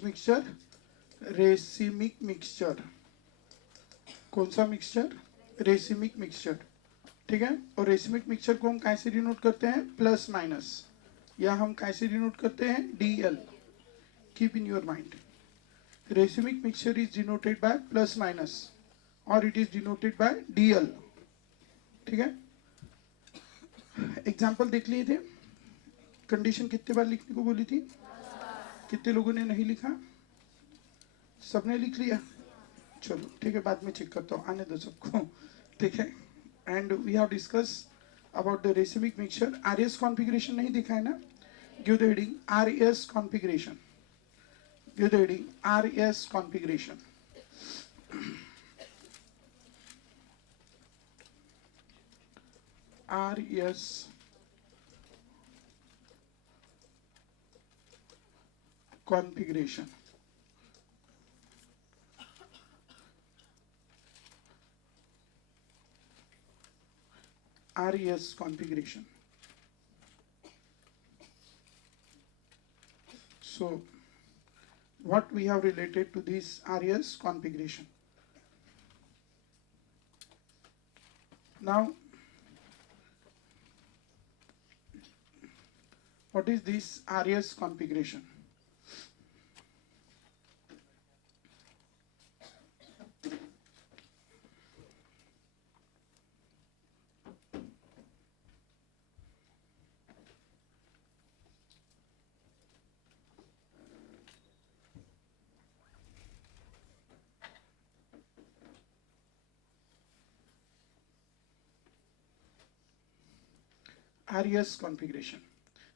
विच mixture? Racemic mixture. कौन सा mixture? Racemic mixture. ठीक है, और रेसिमिक मिक्सचर को हम कैसे डिनोट करते हैं? प्लस माइनस, या हम कैसे डिनोट करते हैं? DL। Keep in your mind, racemic mixture is denoted by plus minus और it is denoted by DL। ठीक है, एग्जाम्पल देख लिए थे। कंडीशन कितने बार लिखने को बोली थी? कितने लोगों ने नहीं लिखा? सबने लिख लिया? चलो ठीक है, बाद में चेक करता हूँ, आने दो सबको। ठीक है, and we have discuss about the racemic mixture. RS configuration नहीं दिखा है ना? Give the heading RS configuration. Give the heading RS configuration. RS configuration. RES configuration. So what we have related to this RES configuration? Now what is this RES configuration? RES configuration.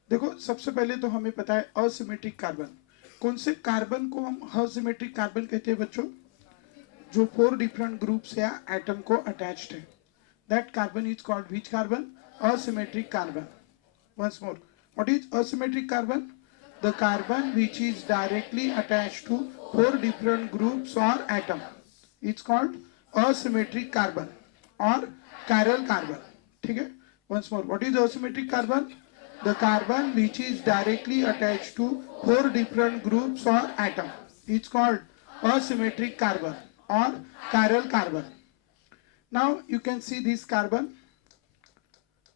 देखो, सबसे पहले तो हमें पता है asymmetric carbon. कौन से carbon को हम असिमेट्रिक कार्बन कहते हैं बच्चों? जो 4 डिफरेंट ग्रुप्स या एटम को अटैच्ड है। That carbon is called which carbon? Asymmetric carbon. Once more, what is asymmetric carbon? The carbon which is directly attached to 4 different groups or atom. It's called asymmetric carbon or chiral carbon. ठीक है? Once more, what is asymmetric carbon? The carbon which is directly attached to 4 different groups or atom. It's called asymmetric carbon or chiral carbon. Now you can see this carbon.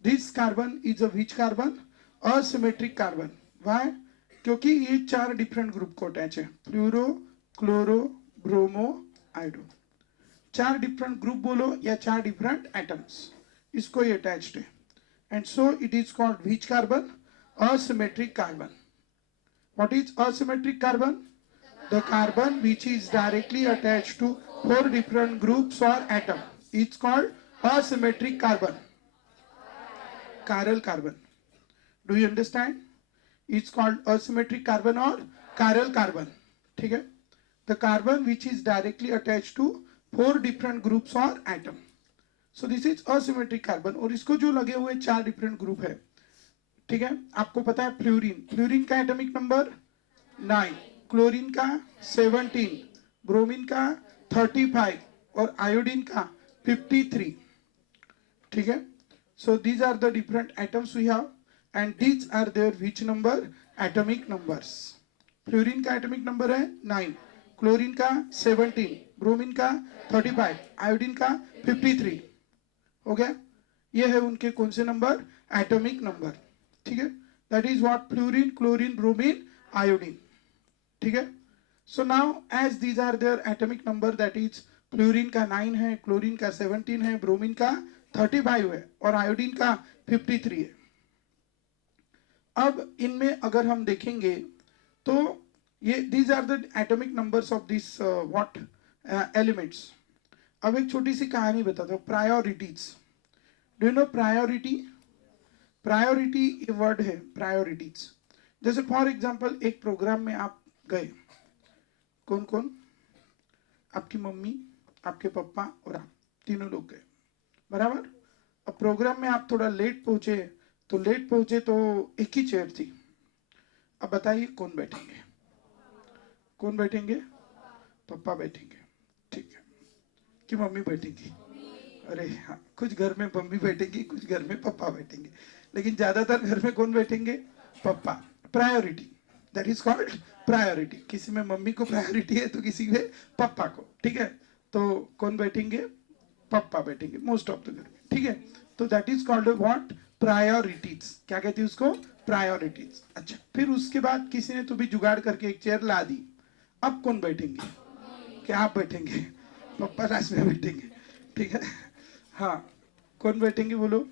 This carbon is a which carbon? Asymmetric carbon. Why? क्योंकि ये 4 different group को attach है। Fluoro, chloro, bromo, iodo. 4 different group बोलो या 4 different atoms, इसको ये attached है। And so it is called which carbon? Asymmetric carbon. What is asymmetric carbon? The carbon which is directly attached to 4 different groups or atom. It's called asymmetric carbon. Chiral carbon. Do you understand? It's called asymmetric carbon or chiral carbon. ठीक है? The carbon which is directly attached to 4 different groups or atom. So this is asymmetric carbon. और इसको जो लगे हुए 4 different group है, ठीक है? आपको पता है फ्लोरीन, फ्लोरीन का एटॉमिक नंबर 9, क्लोरीन का 17, ब्रोमीन का 35 और आयोडीन का 53। ठीक है? So these are the different atoms we have, and these are their which number? Atomic numbers. Fluorine का एटॉमिक नंबर है 9, क्लोरीन का 17, ब्रोमीन का 35, आयोडीन का 53। हो गया? ये है उनके कौन से नंबर? Atomic number. ठीक है? That is what? Fluorine, chlorine, bromine, iodine. ठीक है? So now as these are their atomic number, that is fluorine का 9 है, क्लोरीन का 17 है, ब्रोमीन का 35 है और आयोडीन का 53 है। अब इनमें अगर हम देखेंगे तो ये these are the atomic numbers of this what elements. अब एक छोटी सी कहानी बताता हूँ, priorities. Do you know priority? Priority ये वर्ड है, प्रायोरिटीज। जैसे फॉर एग्जांपल एक प्रोग्राम में आप गए, कौन कौन? आपकी मम्मी, आपके पापा और आप, तीनों लोग गए, बराबर? अब प्रोग्राम में आप थोड़ा लेट पहुंचे, तो एक ही चेयर थी। अब बताइए कौन बैठेंगे? कौन बैठेंगे? पापा बैठेंगे। ठीक है, कि मम्मी बैठेंगी? अरे हाँ, कुछ घर में मम्मी बैठेंगी, कुछ घर में पापा बैठेंगे, लेकिन ज्यादातर घर में कौन बैठेंगे? पापा। Priority, that is called priority, किसी में मम्मी को प्रायोरिटी है तो किसी में पापा को, ठीक है। तो कौन बैठेंगे, पापा बैठेंगे मोस्ट ऑफ द घर में, ठीक है। तो that is called what, priorities. क्या कहते हैं उसको, प्रायोरिटीज। अच्छा, फिर उसके बाद किसी ने तो भी जुगाड़ करके एक चेयर ला दी, अब कौन बैठेंगे, क्या आप बैठेंगे, पापा लास्ट में बैठेंगे, ठीक है। हाँ, कौन बैठेंगे बोलो,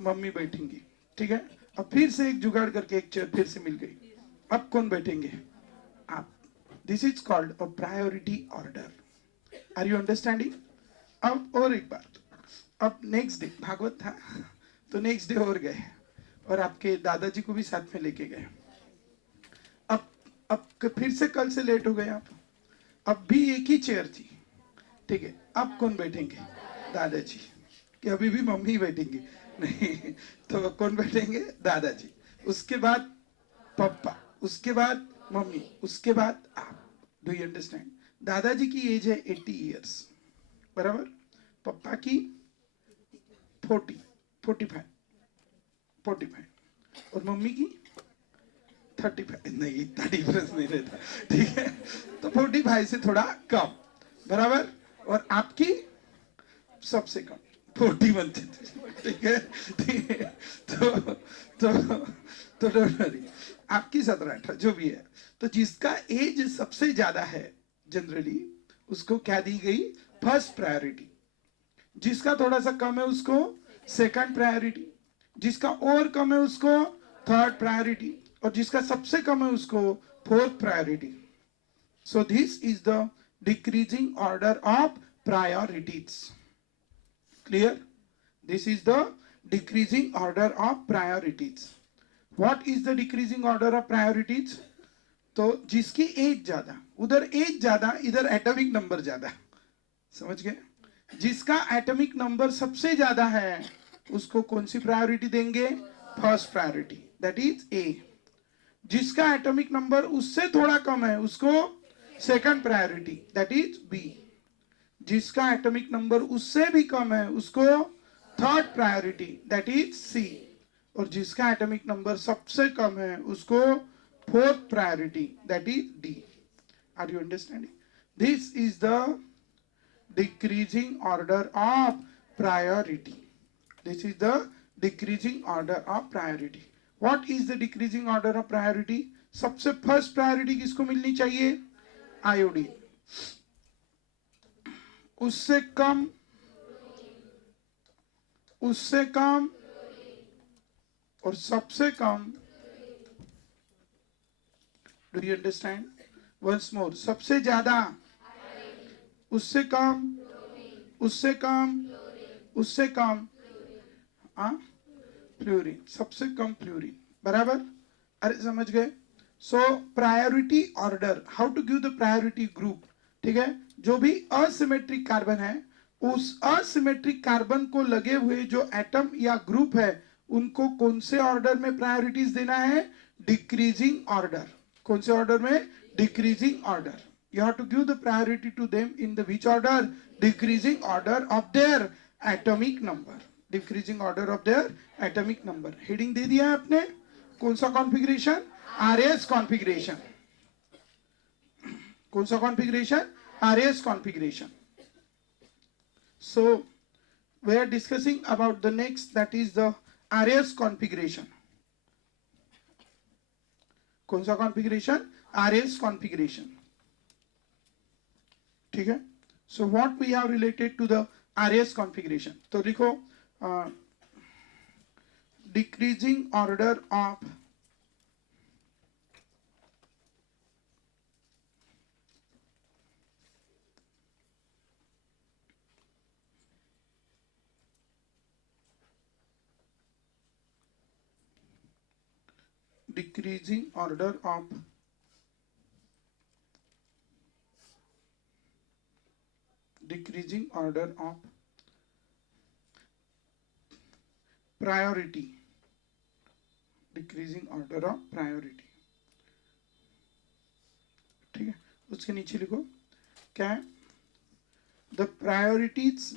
मम्मी बैठेंगी, ठीक है। अब फिर से एक जुगाड़ करके एक चेयर फिर से मिल गई, अब कौन बैठेंगे, आप। This is called a priority order. Are you understanding. अब और एक बात, अब नेक्स्ट डे भागवत था तो नेक्स्ट डे और गए और आपके दादाजी को भी साथ में लेके गए। अब फिर से कल से लेट हो गए आप, अब भी एक ही चेयर थी, ठीक है। अब कौन बैठेंगे, दादाजी, कि अभी भी मम्मी बैठेंगी, नहीं, तो कौन बैठेंगे, दादाजी। उसके बाद पापा, उसके बाद मम्मी, उसके बाद आप। Do you understand. दादाजी की एज है 80 ईयर्स, बराबर। पापा की 40, 45, 45, और मम्मी की 35। नहीं, इतना डिफरेंस नहीं रहता, ठीक है। तो 45 से थोड़ा कम, बराबर। और आपकी सबसे कम 41 थी, ठीक है, ठीक है। तो डोंट वरी, आपकी 17-18 जो भी है। तो जिसका एज सबसे ज्यादा है जनरली, उसको क्या दी गई, फर्स्ट प्रायोरिटी। जिसका थोड़ा सा कम है उसको सेकंड प्रायोरिटी, जिसका और कम है उसको थर्ड प्रायोरिटी, और जिसका सबसे कम है उसको fourth priority. So this is the decreasing order of priorities. Clear? This is the decreasing order of priorities. What is the decreasing order of priorities? तो जिसकी एज ज्यादा, उधर एज ज्यादा, इधर एटॉमिक नंबर ज्यादा, समझ गए। जिसका एटॉमिक नंबर सबसे ज्यादा है उसको कौन सी प्रायोरिटी देंगे, first priority, that is A. जिसका एटॉमिक नंबर उससे थोड़ा कम है उसको second priority, that is B. जिसका एटॉमिक नंबर उससे भी कम है उसको third priority, that is C. और जिसका एटॉमिक नंबर सबसे कम है उसको fourth priority, that is D. Are you understanding. This is the decreasing order of priority. This is the decreasing order of priority. What is the decreasing order of priority. सबसे first priority किसको मिलनी चाहिए, iodine. उससे कम, उससे कम, और सबसे कम। Do you understand. Once more, सबसे ज्यादा, उससे कम, उससे कम, उससे कम, फ्लोरीन, सबसे कम फ्लोरीन, बराबर। अरे समझ गए। So priority order, how to give the priority group, ठीक है। जो भी असिमेट्रिक कार्बन है, उस असिमेट्रिक कार्बन को लगे हुए जो एटम या ग्रुप है उनको कौन से ऑर्डर में प्रायोरिटीज देना है, डिक्रीजिंग ऑर्डर। कौन से ऑर्डर में, decreasing order. You have to give the priority to them in the which order, decreasing order of their atomic number, decreasing order of their atomic number। Heading दे दिया है आपने, कौन सा कॉन्फ़िगरेशन, आरएस कॉन्फ़िगरेशन। कौन सा configuration, RS configuration. So we are discussing about the next, that is the RS configuration। कौन सा कॉन्फ़िगरेशन, RS configuration, ठीक है। So what we have related to the RS configuration। तो लिखो decreasing order of decreasing order of decreasing order of priority, decreasing order of priority, ठीक है। उसके नीचे लिखो क्या है, द प्रायोरिटीज,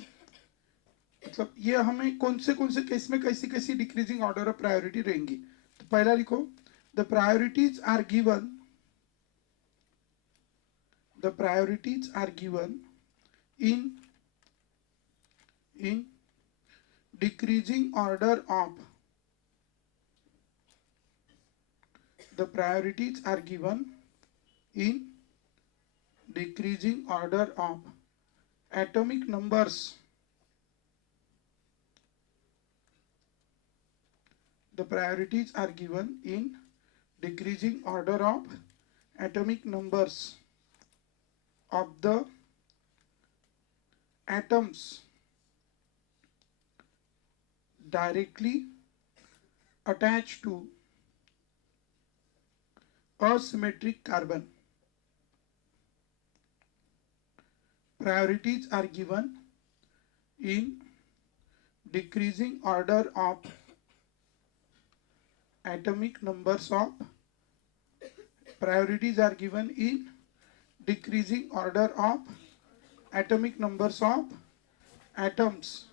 मतलब ये हमें कौन से केस में कैसी कैसी डिक्रीजिंग ऑर्डर ऑफ प्रायोरिटी रहेंगी। तो पहला लिखो, the priorities are given The priorities are given in decreasing order of. The priorities are given in decreasing order of atomic numbers. The priorities are given in decreasing order of atomic numbers of the atoms directly attached to asymmetric carbon. Priorities are given in decreasing order of atomic numbers of. Priorities are given in decreasing order of atomic numbers of atoms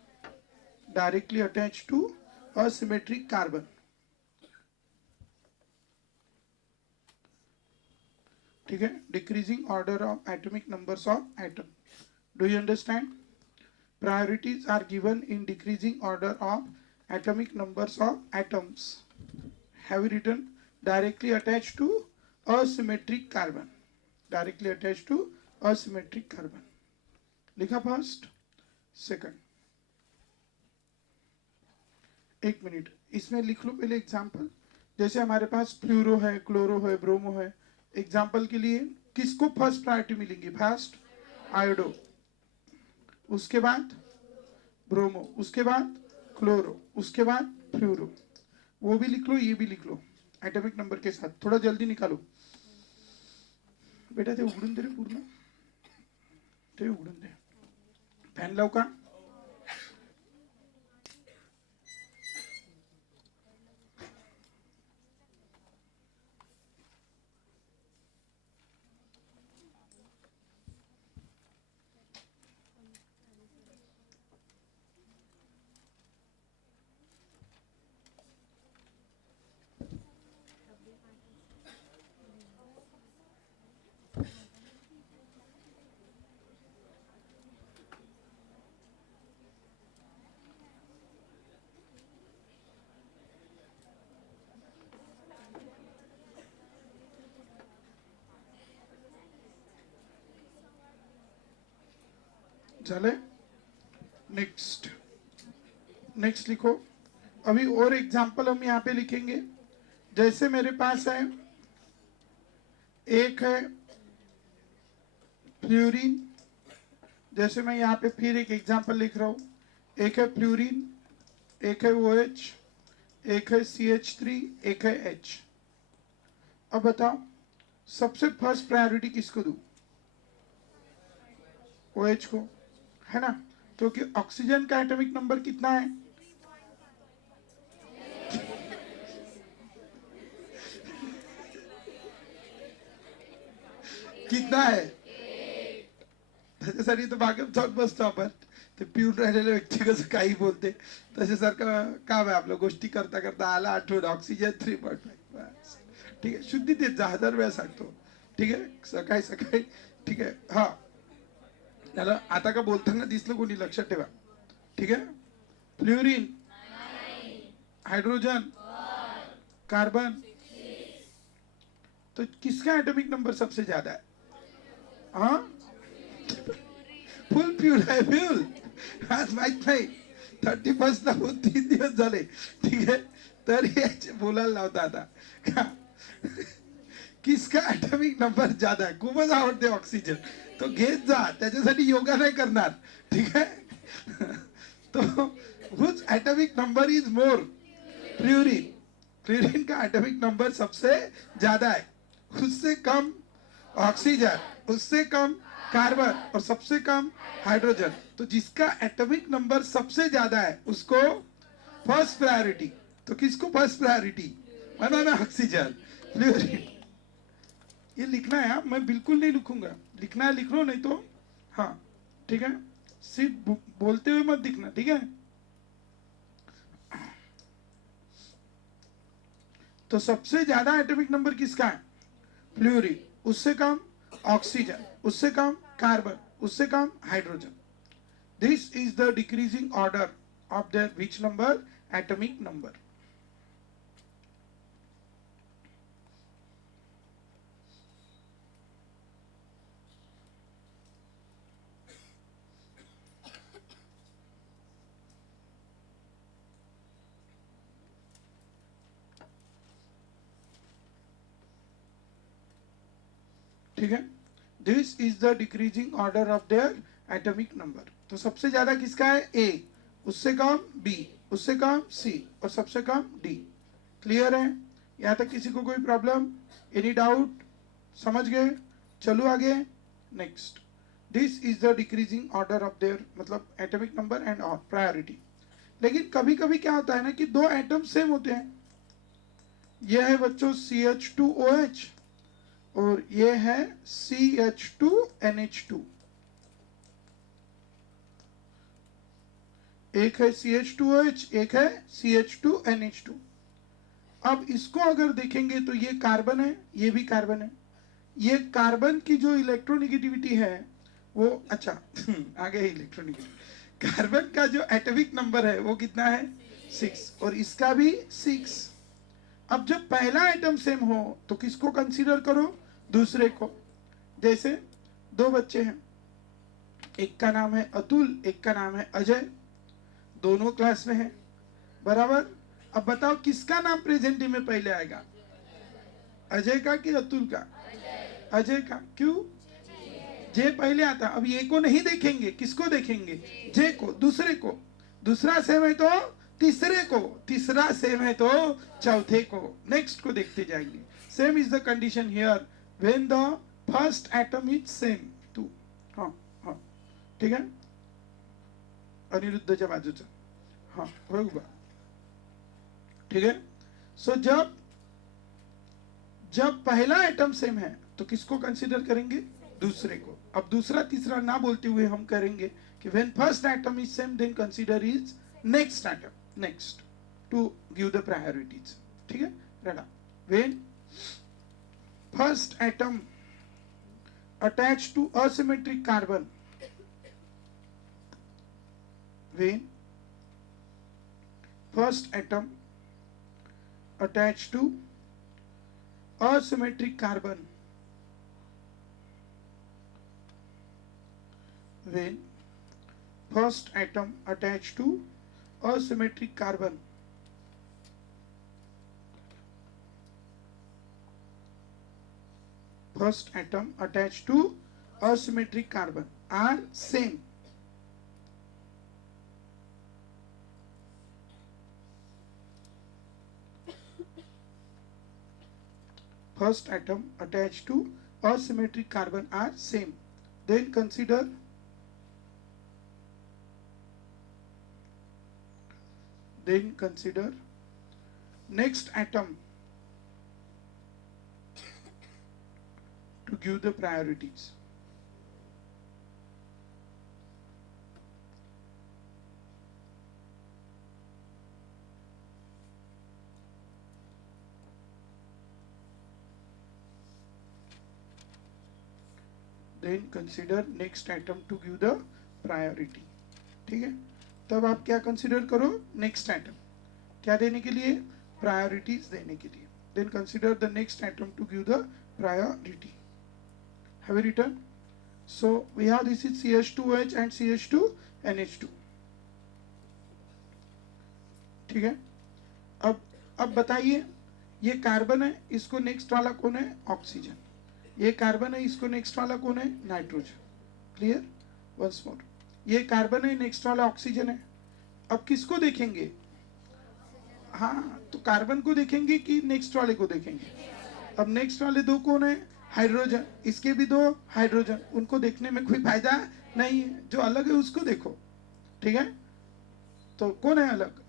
directly attached to asymmetric carbon. ठीक है, decreasing order of atomic numbers of atom. Do you understand? Priorities are given in decreasing order of atomic numbers of atoms. Have you written directly attached to asymmetric carbon? Directly attached to asymmetric carbon. लिखा first, second. एक minute, इसमें लिख लो पहले example. जैसे हमारे पास fluoro है, chloro है, bromo है. एग्जाम्पल के लिए किसको फर्स्ट प्रायोरिटी मिलेंगी? फर्स्ट आयोडो, उसके बाद ब्रोमो, उसके बाद क्लोरो, उसके बाद फ्लूरो. वो भी लिख लो, ये भी लिख लो एटॉमिक नंबर के साथ. थोड़ा जल्दी निकालो बेटा. ते उघडून दे रे पूर्ण, ते उघडून दे. फॅन लाव का? चले, नेक्स्ट. नेक्स्ट लिखो. अभी और एग्जाम्पल हम यहाँ पे लिखेंगे. जैसे मेरे पास है, एक है फ्लूरीन. जैसे मैं यहाँ पे फिर एक एग्जाम्पल लिख रहा हूँ. एक है फ्लूरीन, एक है OH, एक है CH3, एक है H. अब बताओ सबसे फर्स्ट प्रायोरिटी किसको दूं? OH को, है ना? क्योंकि ऑक्सीजन का एटॉमिक नंबर कितना है? कितना आहे? त्याच्यासाठी तर बागेत जाऊन बसतो आपण. ते पिऊन राहिलेल्या व्यक्ती कसं काही बोलते तशासारखं काम आहे आपलं. गोष्टी करता करता आला आठवण ऑक्सिजन 3.5. ठीक आहे, शुद्धीतेत जा, 1000 वेळा सांगतो. ठीक आहे, सकाळी सकाळी. ठीक आहे. हा, त्याला आता का बोलताना दिसलं कोणी? लक्षात ठेवा. ठीक है. Fluorine, hydrogen, carbon. तो किसका एटॉमिक नंबर सबसे ज्यादा है? हाँ, फुल प्यूर है. फ्यूल आज माहित नाही. 31 ला 3 दिवस झाले. ठीक है, तरी बोलायला लावता आता. किसका एटॉमिक नंबर ज्यादा है? खूपच आवडते ऑक्सिजन. तो घेत जा, त्याच्यासाठी योगा नाही करणार. ठीक है. तो which atomic number is more? Fluorine. Fluorine का एटॉमिक नंबर सबसे ज्यादा है. उससे कम ऑक्सीजन, उससे कम कार्बन और सबसे कम हाइड्रोजन. तो जिसका एटॉमिक नंबर सबसे ज्यादा है उसको फर्स्ट प्रायोरिटी. तो किसको फर्स्ट प्रायोरिटी? बनाना ऑक्सीजन, फ्लोरीन. ये लिखना है. मैं बिल्कुल नहीं लिखूंगा. लिखना है लिख लो, नहीं तो हाँ. ठीक है, सिर्फ बोलते हुए मत दिखना. ठीक है. तो सबसे ज्यादा एटॉमिक नंबर किसका है? फ्लोरीन. उससे कम ऑक्सीजन, उससे कम कार्बन, उससे कम hydrogen. This is the decreasing order of their which number, atomic number. ठीक है. This is the decreasing order of their atomic number. तो सबसे ज्यादा किसका है? ए, उससे कम बी, उससे कम सी और सबसे कम डी. क्लियर है? यहां तक किसी को कोई प्रॉब्लम, एनी डाउट? समझ गए? चलो आगे. Next, this is the decreasing order of there मतलब एटॉमिक नंबर एंड और प्रायोरिटी. लेकिन कभी कभी क्या होता है ना कि दो एटम सेम होते हैं. यह है बच्चों CH2OH और ये है CH2NH2. एक है CH2OH, एक है CH2NH2. अब इसको अगर देखेंगे तो ये कार्बन है, ये भी कार्बन है. ये कार्बन की जो इलेक्ट्रोनिगेटिविटी है वो, अच्छा आगे है इलेक्ट्रोनिगेटिविटी. कार्बन का जो एटॉमिक नंबर है वो कितना है? 6 और इसका भी 6. अब जब पहला एटम सेम हो तो किसको कंसीडर करो? दूसरे को. जैसे दो बच्चे हैं, एक का नाम है अतुल, एक का नाम है अजय. दोनों क्लास में हैं, बराबर. अब बताओ किसका नाम प्रेजेंट में पहले आएगा? अजय का कि अतुल का? अजय का. क्यों? जे पहले आता. अब ये को नहीं देखेंगे, किसको देखेंगे? जे को, दूसरे को. दूसरा सेम है तो तीसरे को, तीसरा सेम है तो चौथे को, नेक्स्ट को देखते जाएंगे. Same is the condition here when the first atom is same. Too. हाँ हाँ ठीक है. अनिरुद्धच्या बाजूचा. हाँ होगा. ठीक है. सो जब जब पहला एटम सेम है तो किसको कंसीडर करेंगे? दूसरे को. अब दूसरा तीसरा ना बोलते हुए हम करेंगे कि when first atom is same then consider is next atom, next, to give the priorities. ठीक है. रेडा. When first atom attach to asymmetric carbon, when first atom attached to asymmetric carbon, when first atom attached to asymmetric carbon, first atom attached to asymmetric carbon are same. First atom attached to asymmetric carbon are same. Then consider next atom to give the priorities. Then consider next atom to give the priority. ठीक है. तब आप क्या consider करो? Next atom. क्या देने के लिए? प्रायोरिटीज देने के लिए. Then consider the next atom to give the priority. Have you written? So we have this is CH2OH and CH2NH2. ठीक है. अब बताइए, ये कार्बन है, इसको नेक्स्ट वाला कौन है? ऑक्सीजन. ये कार्बन है, इसको नेक्स्ट वाला कौन है? नाइट्रोजन. क्लियर? Once more. ये कार्बन है, नेक्स्ट वाला ऑक्सीजन है. अब किसको देखेंगे? हाँ, तो कार्बन को देखेंगे कि नेक्स्ट वाले को देखेंगे? अब नेक्स्ट वाले दो कौन है? हाइड्रोजन. इसके भी दो हाइड्रोजन. उनको देखने में कोई फायदा नहीं है. जो अलग है उसको देखो. ठीक है. तो कौन है अलग?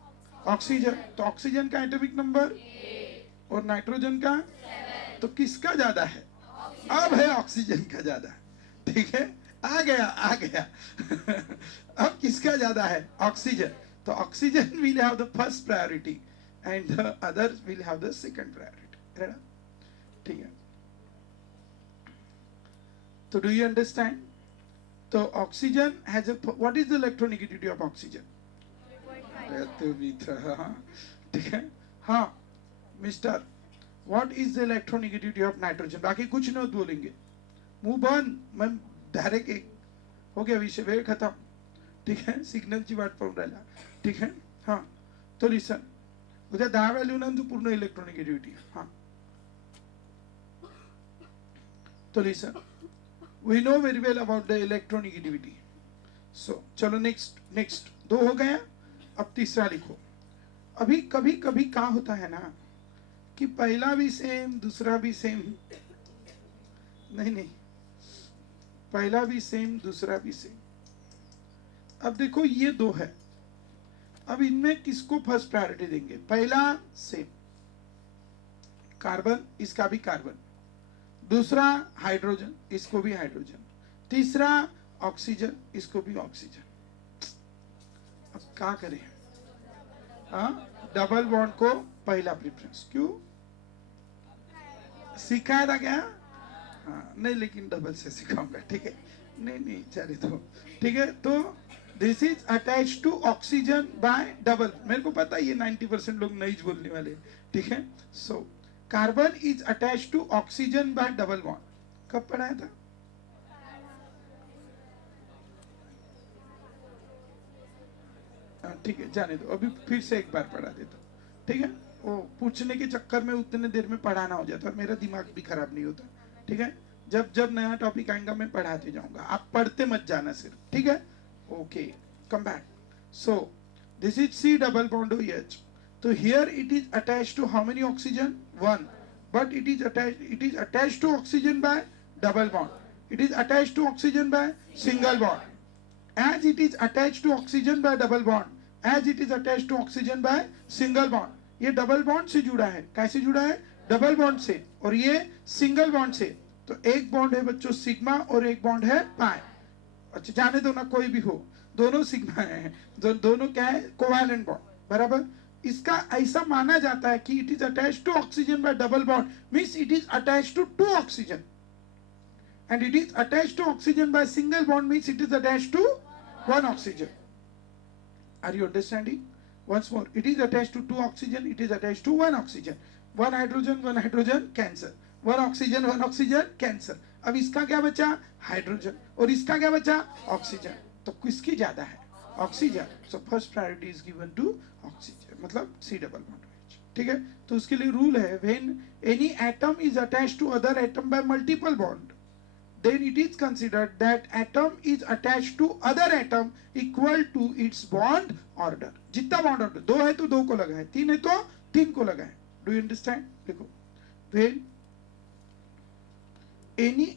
ऑक्सीजन. तो ऑक्सीजन का एटॉमिक नंबर और नाइट्रोजन का, तो किसका ज्यादा है? अब है ऑक्सीजन का ज्यादा. ठीक है. आ गया अब किसका ज्यादा है? ऑक्सीजन. तो oxygen will have the first priority and the others will have the second priority. ठीक है. तो डू यू अंडरस्टैंड? तो oxygen has a, what is the electronegativity of oxygen? तो भी था, हाँ ठीक है। हाँ mister, what is the electronegativity of nitrogen? बाकी कुछ नहीं बोलेंगे, मुंह बंद, मैं डायरेक्ट एक हो गया विषय, वेळ खत्म, ठीक है, सिग्नलची वाट पाहून राहिला, ठीक है। हाँ तो लिसन, उद्या 10 व्हॅल्यू नंतर पूर्ण इलेक्ट्रोनेगेटिव्हिटी. हाँ तो listen, we know very well about the electronegativity. So चलो नेक्स्ट नेक्स्ट, 2 हो गया, अब तीसरा लिखो. अभी कभी कभी क्या होता है ना कि पहला भी सेम दूसरा भी सेम, नहीं नहीं, पहला भी सेम दूसरा भी सेम. अब देखो ये 2 है, अब इनमें किसको फर्स्ट प्रायोरिटी देंगे? पहला सेम कार्बन, इसका भी कार्बन, दूसरा हाइड्रोजन, इसको भी हाइड्रोजन, तीसरा ऑक्सीजन, इसको भी ऑक्सीजन. अब क्या करें? हाँ, डबल बॉन्ड को पहला प्रेफरेंस. क्यों सिखाया था क्या? हाँ नहीं, लेकिन डबल से सिखाऊंगा, ठीक है, नहीं नहीं चले तो ठीक है. तो this is attach to oxygen by double. मेरे को पता है ये 90% लोग नहीं बोलने वाले, ठीक है. So carbon is attach to oxygen by double bond. कब पढ़ाया था? ठीक है, जाने दो, अभी फिर से एक बार पढ़ा देता हूँ, ठीक है. वो पूछने के चक्कर में उतने देर में पढ़ाना हो जाता, मेरा दिमाग भी खराब नहीं होता, ठीक है. जब जब नया टॉपिक आएगा मैं पढ़ाते जाऊंगा, आप पढ़ते मत जाना सिर्फ, ठीक है. Okay, come back. So this is C double bond OH. तो here it is attach to how many oxygen? 1. But it is attach to oxygen by double bond. It is attach to oxygen by single bond. as it is attached to oxygen by double bond, as it is attached to oxygen by single bond. ये double bond से जुड़ा है. कैसे जुड़ा है? Double bond से. और ये सिंगल बॉन्ड से. तो एक बॉन्ड है बच्चों सिग्मा और एक बॉन्ड है पाई. अच्छा जाने दो ना, कोई भी हो, दोनों सिग्मा है, दोनों क्या है? कोवैलेंट बॉन्ड, बराबर. इसका ऐसा माना जाता है कि it is attached to oxygen by double bond, means it is attached to 2 oxygen. And it is attached to oxygen by single bond, means it is attached to 1 oxygen. Are you understanding? Once more, it is attached to 2 oxygen, it is attached to 1 oxygen. 1 hydrogen, cancel. 1 oxygen, cancel. अब इसका क्या बचा? Hydrogen. और इसका क्या बचा? Oxygen. तो किसकी ज्यादा है? Oxygen. So first priority is given to oxygen, मतलब सी डबल बॉन्ड OH, ठीक है. तो उसके लिए रूल है, when any atom is attached to other atom by multiple bond, then it is considered that atom is attached to other atom equal to its bond order. जितना bond order, 2 है तो 2 को लगाए, 3 है तो 3 को लगाए. Do you understand? देखो, when any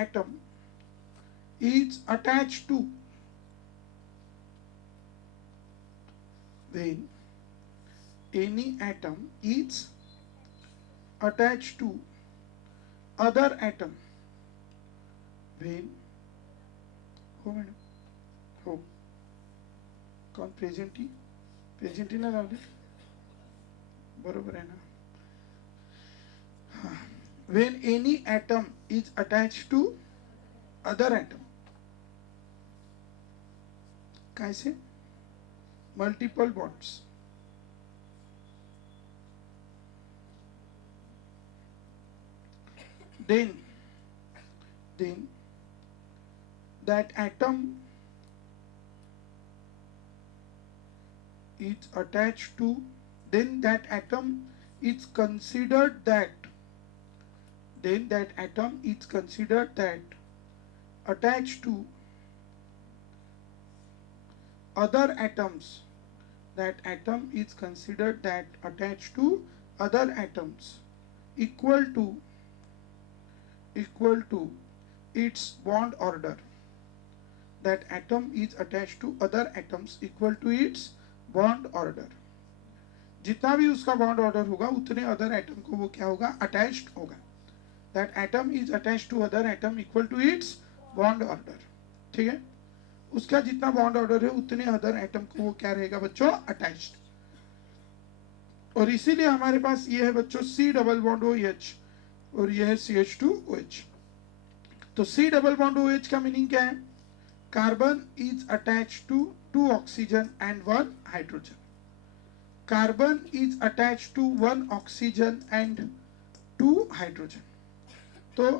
atom is attached to, when any atom is attached to other atom, when हो मैडम हो, कौन प्रेजेंट ही ना लावले, बरोबर है ना. हाँ, when any atom is attached to other atom, कैसे? Multiple bonds. then that atom is attached to, then that atom is considered that, attached to other atoms, that atom is considered that attached to other atoms equal to its bond order. That atom is attached to other atoms equal to its bond order. जितना भी उसका bond order होगा उतने other atom को वो क्या होगा? Attached होगा. That atom is attached to other atom equal to its bond order, ठीक है. उसका जितना बॉन्ड ऑर्डर है उतने अदर एटम को वो क्या रहेगा बच्चों? अटैच्ड. और इसीलिए हमारे पास ये है बच्चों C डबल बॉन्ड OH और ये है CH2OH। तो C डबल बॉन्ड OH का मीनिंग क्या है? Carbon is attach to 2 oxygen and 1 hydrogen. Carbon is attach to 1 oxygen and 2 hydrogen. तो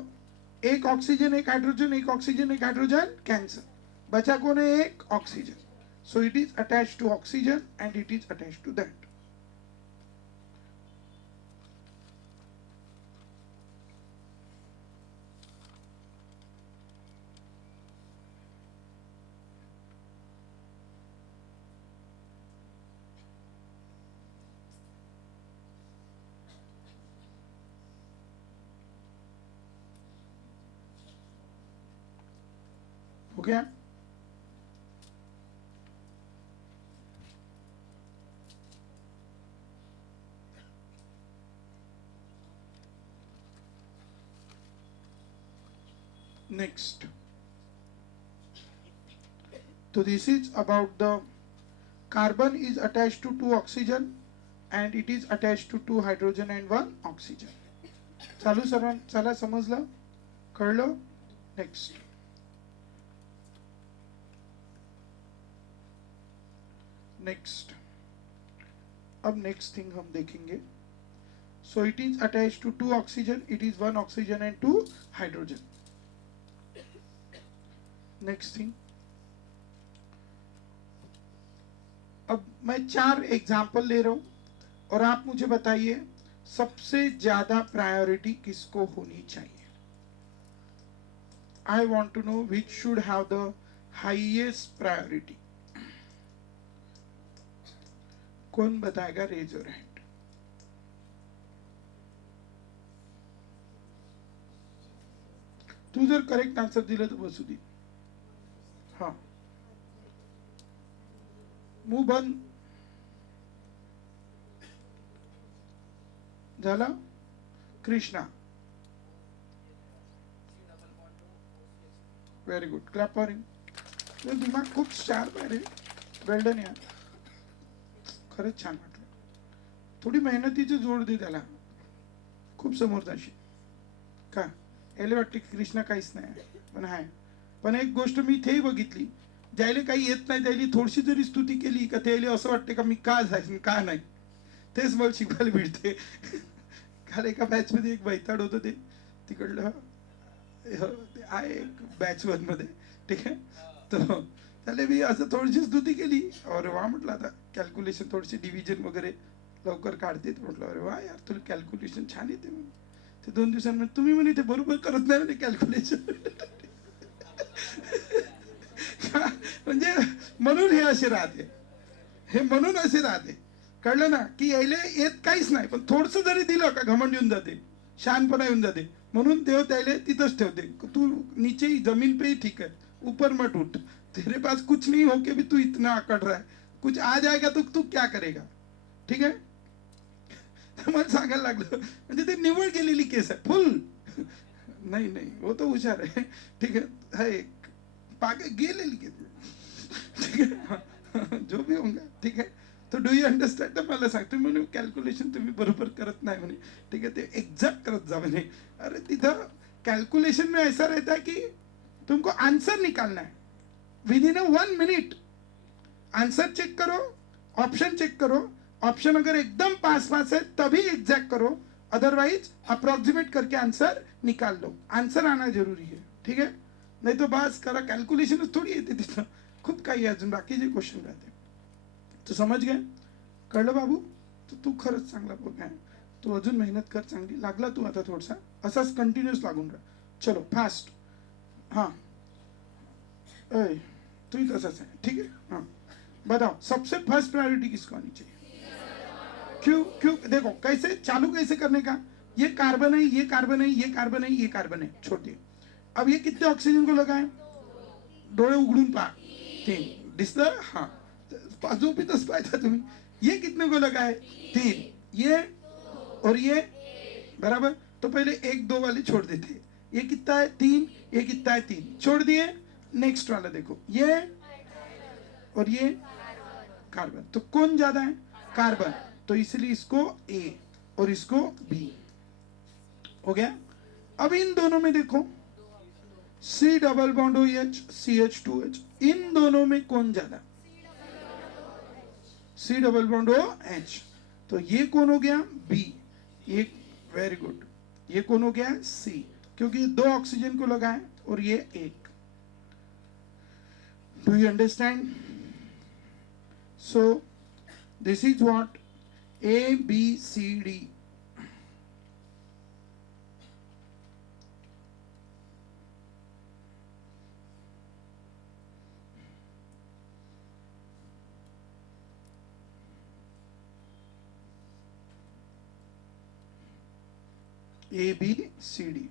एक ऑक्सीजन एक हाइड्रोजन, एक ऑक्सीजन एक हाइड्रोजन कैंसिल, बचा कौन है? एक oxygen. So it is attach to oxygen and it is attach to that. हो गया? नेक्स्ट, तो this is about the carbon is attach to 2 oxygen and it is attached to 2 hydrogen and 1 oxygen. चालू सर्वां चला समजलं? कळलं? Next, next, अब next thing हम देखेंगे। So it is attach to 2 oxygen, it is 1 oxygen and 2 hydrogen. Next thing, अब मैं 4 एग्जाम्पल ले रहा हूं और आप मुझे बताइए सबसे ज्यादा प्रायोरिटी किसको होनी चाहिए। I want to know which should have the highest priority. कौन बताएगा? Raise your hand. तू जर करेक्ट आंसर दिलं तर बसू दे। हाँ, मुंह बंद झाला। Krishna, very good, clap for him. तुझा दिमाग खूप शार्प आहे रे, वेल डन यार, खरंच छान वाटलं। थोडी मेहनतीची जोड दे त्याला, खूप समोर जाशील का? याला वाटते की कृष्णा काहीच नाही, पण आहे। पण एक गोष्ट मी इथेही बघितली, ज्याला काही येत नाही त्याला थोडीशी जरी स्तुती केली का त्याला असं वाटते का मी का जायचं का नाही, तेच मला शिकवायला मिळते। काल एका बॅच मध्ये एक बैताड होतं, ते तिकडलं आहे एक बॅच 1 मध्ये, ठीक आहे। तर त्याला मी असं थोडीशी स्तुती केली, अरे वा म्हटलं, आता कॅल्क्युलेशन थोडीशी डिव्हिजन वगैरे लवकर काढते, म्हटलं अरे वा यार तुला कॅल्क्युलेशन छान येते म्हणून। ते 2 दिवसांमध्ये तुम्ही म्हणे ते बरोबर करत नाही म्हणे कॅल्क्युलेशन। म्हणजे म्हणून हे असे राहते, हे म्हणून असे राहते, कळलं ना? की यायले येत काहीच नाही, पण थोडस जरी दिलं का घमंड येऊन जाते, शहाणपणा येऊन जाते। म्हणून देव त्याला तिथंच ठेवते, तू नीचे ही जमीन पे ही ठीक है, ऊपर मत उठ, तेरे पास कुछ नहीं हो के भी तू इतना अकड़ रहा है, कुछ आ जाएगा तो तू क्या करेगा, ठीक है? तर मला सांगायला लागलं, म्हणजे ते निवड गेलेली केस आहे फुल। नाही नाही, वो तो हुशार है, ठीक है पागे गेलेली केस, ठीक है, जो भी होगा, ठीक है। तो डू यू अंडरस्टँड? तर मला सांगतो म्हणे कॅल्क्युलेशन तुम्ही बरोबर करत नाही म्हणे, ठीक है, ते एक्झॅक्ट करत जा म्हणे। अरे तिथं कैलकुलेशन में ऐसा रहता है कि तुमको आंसर निकालना है विद इन 1 मिनट। आंसर चेक करो, ऑप्शन चेक करो, ऑप्शन अगर एकदम पास पास है तभी एग्जैक्ट करो, अदरवाइज अप्रोक्सीमेट करके आंसर निकाल लो। आंसर आना जरूरी है, ठीक है? नहीं तो बस करा कॅल्क्युलेशन थोडी येते तिथं, खूप काही अजून बाकीचे क्वेश्चन राहते। तू समझ गए? कळलं बाबू? तर तू खरंच चांगला पोरगा आहे, तू अजून मेहनत कर चांगली, लागला तू आता थोडासा असाच कंटिन्यूस लागून राहा। चलो फास्ट, हाँ तू ही तसाच है, ठीक है? हाँ बताओ सबसे फर्स्ट प्रायोरिटी किसको आनी चाहिए? क्यों क्यों? देखो कैसे चालू कैसे करने का, ये कार्बन है, ये कार्बन है, ये कार्बन है, ये कार्बन है, छोड़ दिए। अब ये कितने ऑक्सीजन को लगाए? डोळे उघडून पहा, 3 दिसलं? हाँ बाजू भी दस पाया था तुम्हें। ये कितने को लगाए? 3, ये और ये बराबर। तो पहले 1 2 वाले छोड़ देते, ये कितना है? 3, ये कितना है? 3 छोड़ दिए। नेक्स्ट वाला देखो, ये और ये कार्बन, तो कौन ज्यादा है? कार्बन। तो इसलिए इसको ए और इसको बी हो गया। अब इन दोनों में देखो C double bond O H CH2H, इन दोनों में कौन ज्यादा? C double bond O H. तो ये कौन हो गया? बी। ये वेरी गुड। ये कौन हो गया? सी, क्योंकि 2 ऑक्सीजन को लगा है और ये एक। Do you understand? So this is what ABCD। ABCD।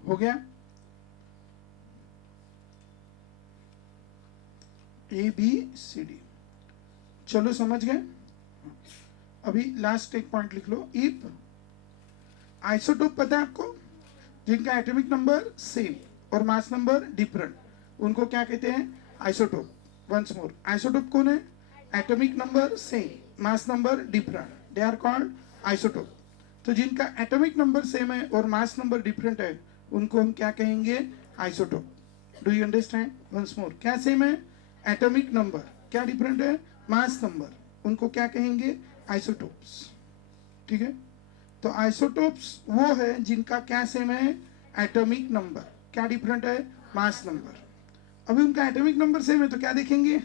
हो गया? ABCD। चलो समझ गए? अभी लास्ट एक पॉइंट लिख लो। इफ आइसोटोप पता है आपको, जिनका एटॉमिक नंबर सेम और मास नंबर डिफरेंट, उनको क्या कहते हैं? आइसोटोप। वंस मोर, आइसोटोप कौन है? Atomic number same, mass number different, they are called isotope. तो जिनका एटॉमिक नंबर सेम है और मास नंबर डिफरेंट है, उनको हम क्या कहेंगे? Isotope. Do you understand? Once more, क्या सेम है? Atomic number. क्या डिफरेंट है? Mass number. उनको क्या कहेंगे? आइसोटोप्स। ठीक है? तो आइसोटोप्स वो है जिनका क्या सेम है? Atomic number. क्या डिफरेंट है? Mass number. अभी उनका एटॉमिक नंबर सेम है तो क्या देखेंगे?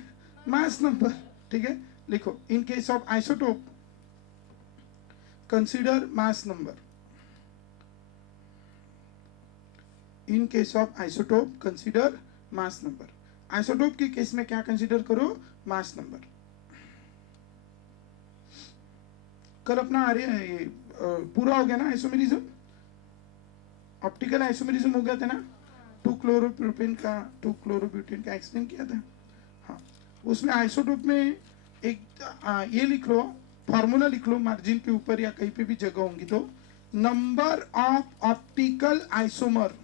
Mass number. ठीक है? लिखो, in case of isotope consider mass number. In case of isotope consider mass number. Isotope के केस में क्या कंसीडर करो? Mass number. कल अपना आ रहा है ये पूरा हो गया ना आइसोमेरिज्म? ऑप्टिकल आइसोमेरिज्म हो गया था ना? 2 क्लोरोप्रोपेन का 2 क्लोरोब्यूटेन का एक्सप्लेन किया था। हाँ, उसमें आइसोटोप में एक ये लिख लो, फॉर्मूला लिख लो मार्जिन के ऊपर या कहीं पे भी जगह होंगी तो, number of optical isomer,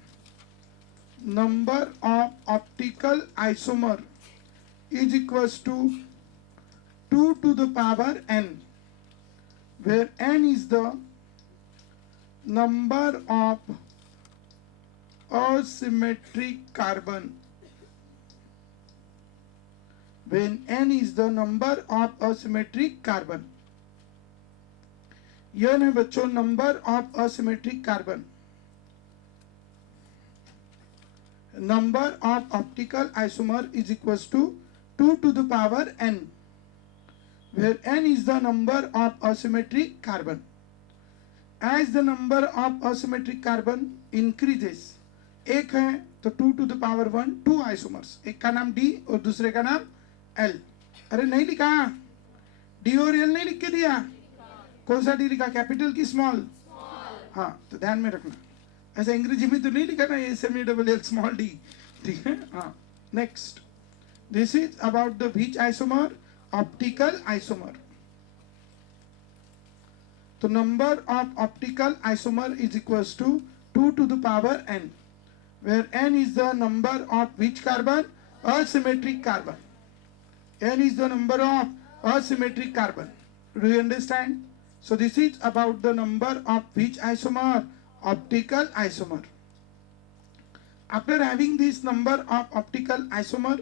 number of optical isomer is equals to 2 to the power n, where n is the number of asymmetric carbon, when n is the number of asymmetric carbon। यह है बच्चों number of asymmetric carbon। number of optical isomer is equals to 2 to the power n, where n is the number of asymmetric carbon। as the number of asymmetric carbon increases, एक है तो 2 to the power 1 2 isomers, एक का नाम D और दूसरे का नाम L। अरे नहीं लिखा, D और L नहीं लिख के दिया। कौन सा D लिखा? कैपिटल की स्मॉल? हाँ, तो ध्यान में रखना, ऐसा अंग्रेजी में तो नहीं लिखा ना SMALL स्मॉल d। ठीक है? हाँ, next, this is about the which isomer? Optical isomer. तो number of optical isomer is equals to 2 to the power n, where n is the number of which carbon? Asymmetric carbon। n is the number of asymmetric carbon। Do you understand? So this is about the number of which isomer? Optical isomer। After having this number of optical isomer,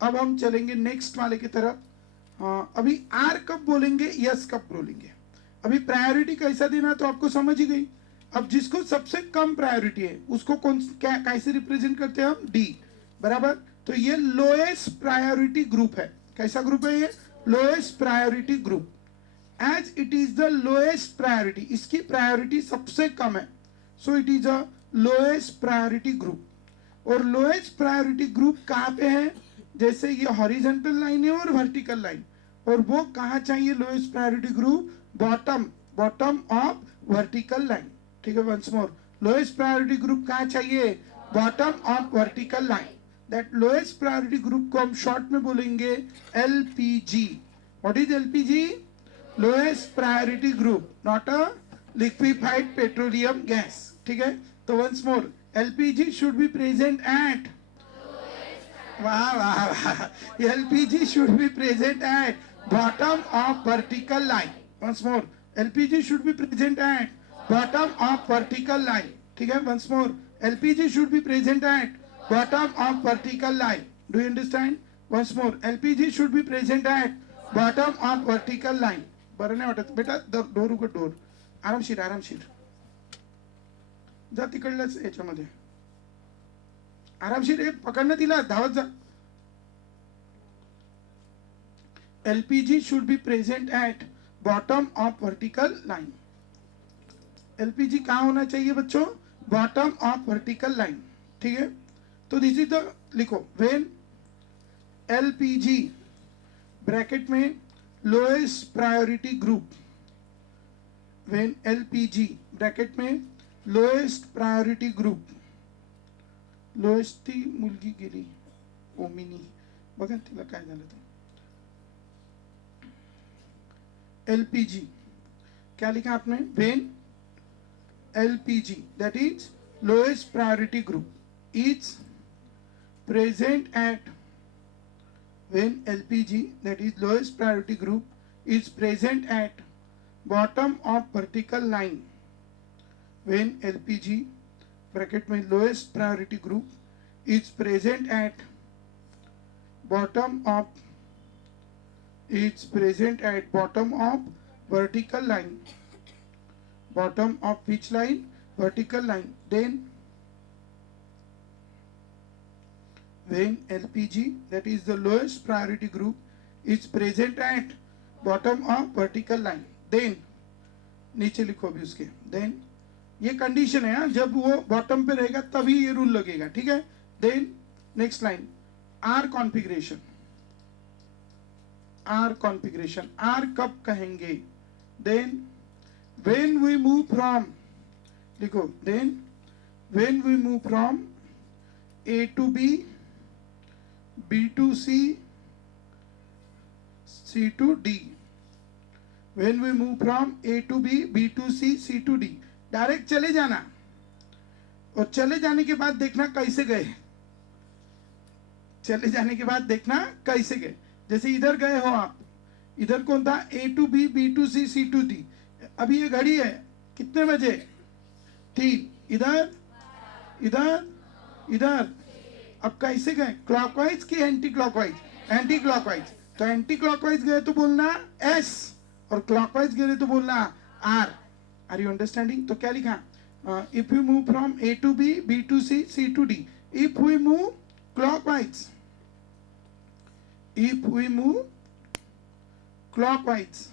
अब हम चलेंगे next वाले की तरफ। अभी R कब बोलेंगे, S कब बोलेंगे। अभी प्रायोरिटी कैसा देना तो आपको समझ ही गई। अब जिसको सबसे कम प्रायोरिटी है उसको कौन क्या कैसे रिप्रेजेंट करते हैं हम? D बराबर। तो ये लोएस्ट प्रायोरिटी ग्रुप है। कैसा ग्रुप है ये? Lowest priority group. As it is the lowest priority, इसकी प्रायोरिटी सबसे कम है, so it is a lowest priority group. और लोएस्ट प्रायोरिटी ग्रुप कहाँ पे है? जैसे ये हॉरिजॉन्टल लाइन है और वर्टिकल लाइन, और वो कहाँ चाहिए lowest priority group? Bottom, bottom of vertical line. ठीक है? Once more, lowest priority group कहाँ चाहिए? Bottom of vertical line. That lowest priority group को हम शॉर्ट में बोलेंगे LPG। What is LPG? Lowest priority group, not a liquefied petroleum gas, ठीक है। तो once more, LPG should be present at, वाह वाह वाह, LPG should be present at bottom of vertical line. Once more, LPG should be present at bottom of vertical line, ठीक है। Once more, LPG should be present at bottom of vertical line, do you understand? Once more, LPG should be present at bottom of vertical line. बरं नाही वाटत बेटा, door उघड, door आरामशीर आरामशीर जा तिकडल्याच याच्यामध्ये, आरामशीर हे पकडणं, तिला धावत जा. LPG should be present at bottom of vertical line. LPG कहाँ होना चाहिए बच्चों? बॉटम ऑफ वर्टिकल लाइन, ठीक है। तो दिस इज द, लिखो, व्हेन एलपीजी ब्रैकेट में lowest priority group, when LPG bracket में लोएस्ट प्रायोरिटी ग्रुप, लोएस्ट ती मुलगी गेली ओमिनी, बघा तिला काय झालं ते. एलपीजी क्या लिखा आपने? When LPG that is lowest priority group is present at, when LPG that is lowest priority group is present at bottom of vertical line, when LPG bracket में lowest priority group is present at bottom of, is present at bottom of vertical line, bottom of which line? Vertical line. Then when LPG that is the lowest priority group is present at bottom of vertical line, then नीचे लिखो भी उसके, then ये condition है हाँ, जब वो bottom पे रहेगा तभी ये रूल लगेगा, ठीक है। Then next line, R configuration, R configuration, R कब कहेंगे? Then when we move from, लिखो, then when we move from A to B, B to C, C to D. When we move from A to B, B to C, C to D, direct चले जाना, और चले जाने के बाद देखना कैसे गए, चले जाने के बाद देखना कैसे गए. जैसे इधर गए हो आप, इधर कौन था? A to B, B to C, C to D. अभी ये घड़ी है कितने बजे? 3. इधर इधर इधर, अब कैसे गए? क्लॉकवाइज की एंटी क्लॉकवाइज? Anti clockwise. तो एंटी क्लॉकवाइज गए तो बोलना एस, और क्लॉकवाइज गए तो बोलना आर. Are you understanding? तो क्या लिखा? If you move from A to B, B to C, C to D. If we move clockwise, if we move clockwise,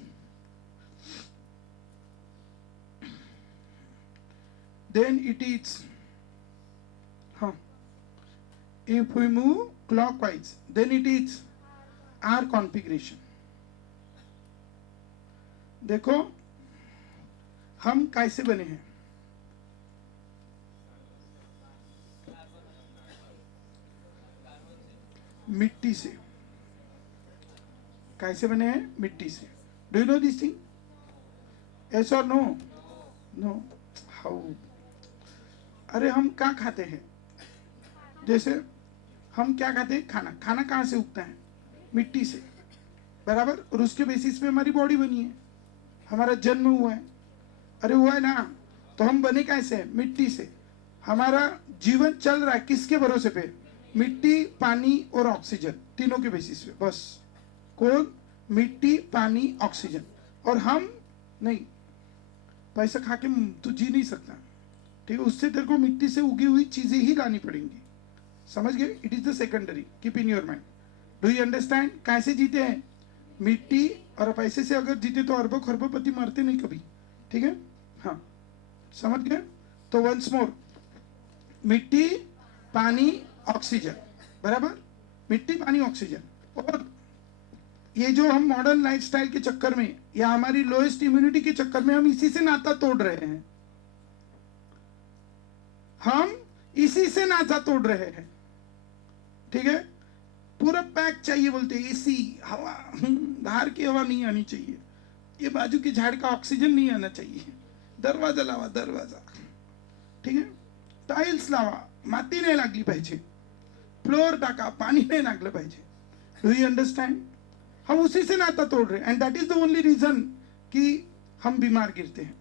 then it is, if we move clockwise, then it is R configuration. देखो हम कैसे बने हैं, मिट्टी से. कैसे बने हैं? मिट्टी से. Do you no this thing? Yes और नो? नो. हाउ? अरे हम क्या खाते हैं? जैसे हम क्या खाते हैं? खाना. खाना कहाँ से उगता है? मिट्टी से, बराबर. और उसके बेसिस पे हमारी बॉडी बनी है, हमारा जन्म हुआ है. अरे हुआ है ना. तो हम बने कैसे हैं? मिट्टी से. हमारा जीवन चल रहा है किसके भरोसे पे? मिट्टी, पानी और ऑक्सीजन, तीनों के बेसिस पे. बस. कौन? मिट्टी, पानी, ऑक्सीजन. और हम नहीं, पैसा खा के तो जी नहीं सकता, ठीक है. उससे तेरे को मिट्टी से उगी हुई चीजें ही लानी पड़ेंगी. समझ गए? It is the secondary. Keep in your mind. Do you understand? कैसे जीते हैं? मिट्टी और पैसे से अगर जीते तो अरबों खरबोपति मरते नहीं कभी, ठीक है. हाँ, समझ गए? तो वंस मोर, मिट्टी, पानी, ऑक्सीजन, बराबर. मिट्टी, पानी, ऑक्सीजन. और ये जो हम मॉडर्न लाइफस्टाइल के चक्कर में या हमारी लोएस्ट इम्यूनिटी के चक्कर में हम इसी से नाता तोड़ रहे हैं, हम इसी से नाता तोड़ रहे हैं, ठीक है. पूरा पैक चाहिए बोलते हैं, एसी, हवा, बाहर की हवा नहीं आनी चाहिए. ये बाजू के झाड़ का ऑक्सीजन नहीं आना चाहिए. दरवाजा लावा, दरवाजा. ठीक आहे. टाइल्स लावा, माती नाही लागली पाहिजे. फ्लोर टाका, पानी नहीं लागलं पाहिजे. Do you understand? हम उसी से नाता तोड़ रहे हैं. And that is the only reason कि हम बीमार गिरते हैं.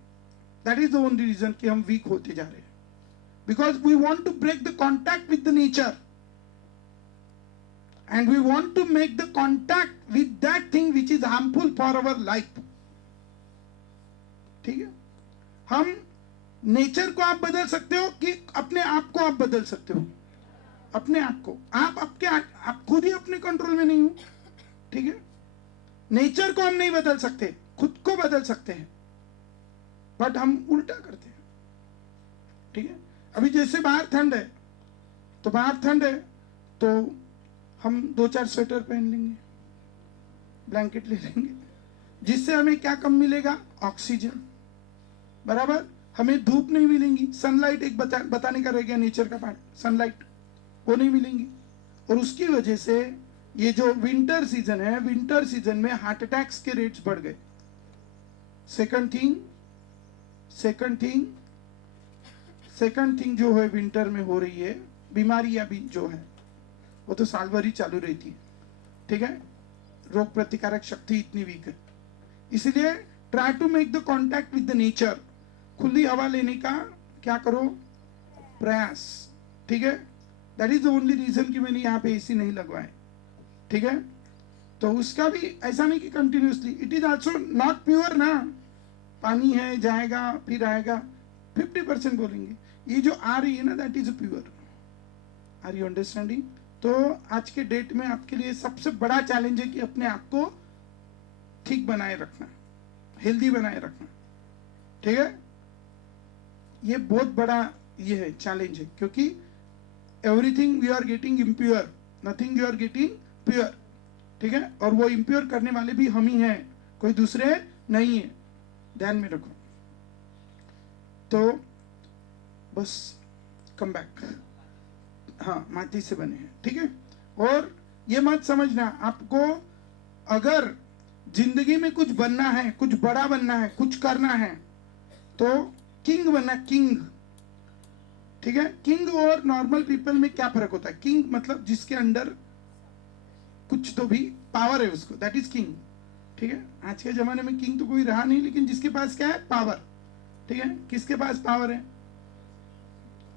That is the only reason कि हम वीक होते जा रहे हैं. Because we want to break the contact with the nature and we want to make the contact with that thing which is harmful for our life. ठीक है. हम nature को आप बदल सकते हो कि अपने आप को आप बदल सकते हो. अपने आप को आप खुद ही अपने कंट्रोल में नहीं हो. ठीक है. नेचर को हम नहीं बदल सकते, खुद को बदल सकते हैं, बट हम उल्टा करते हैं. ठीक है. अभी जैसे बाहर ठंड है तो हम 2-4 स्वेटर पहन लेंगे, ब्लैंकेट ले लेंगे, जिससे हमें क्या कम मिलेगा? ऑक्सीजन. बराबर. हमें धूप नहीं मिलेंगी. सनलाइट एक बताने का रह गया नेचर का पार्ट. सनलाइट वो नहीं मिलेंगी. और उसकी वजह से ये जो विंटर सीजन है, विंटर सीजन में हार्ट अटैक्स के रेट्स बढ़ गए. सेकंड थिंग जो है विंटर में हो रही है, बीमारी अभी जो है वो तो साल भर ही चालू रहती है. ठीक है. रोग प्रतिकारक शक्ति इतनी वीक है. इसलिए try to make the contact with the nature. खुली हवा लेने का क्या करो? प्रयास. ठीक है. That is the only reason कि मैंने यहाँ पे एसी नहीं लगवाए. ठीक है. तो उसका भी ऐसा नहीं कि continuously. It is also not pure ना. पानी है, जाएगा फिर आएगा. 50% बोलेंगे. ये जो आ रही है ना, that is pure. Are you understanding? तो आज के डेट में आपके लिए सबसे बड़ा चैलेंज है कि अपने आप को ठीक बनाए रखना, हेल्दी बनाए रखना. ठीक है. ये बहुत बड़ा ये है चैलेंज है, क्योंकि everything we are getting impure, nothing you are getting pure. ठीक है. और वो इम्प्योर करने वाले भी हम ही हैं, कोई दूसरे नहीं है. ध्यान में रखो. तो बस कम बैक. हाँ, माटी से बने हैं. ठीक है. और ये मत समझना, आपको अगर जिंदगी में कुछ बनना है, कुछ बड़ा बनना है, कुछ करना है, तो किंग बनना. किंग. ठीक है. किंग और नॉर्मल पीपल में क्या फर्क होता है? किंग मतलब जिसके अंडर कुछ तो भी पावर है उसको, दैट इज किंग. ठीक है. आज के जमाने में किंग तो कोई रहा नहीं, लेकिन जिसके पास क्या है? पावर. ठीक है. किसके पास पावर है?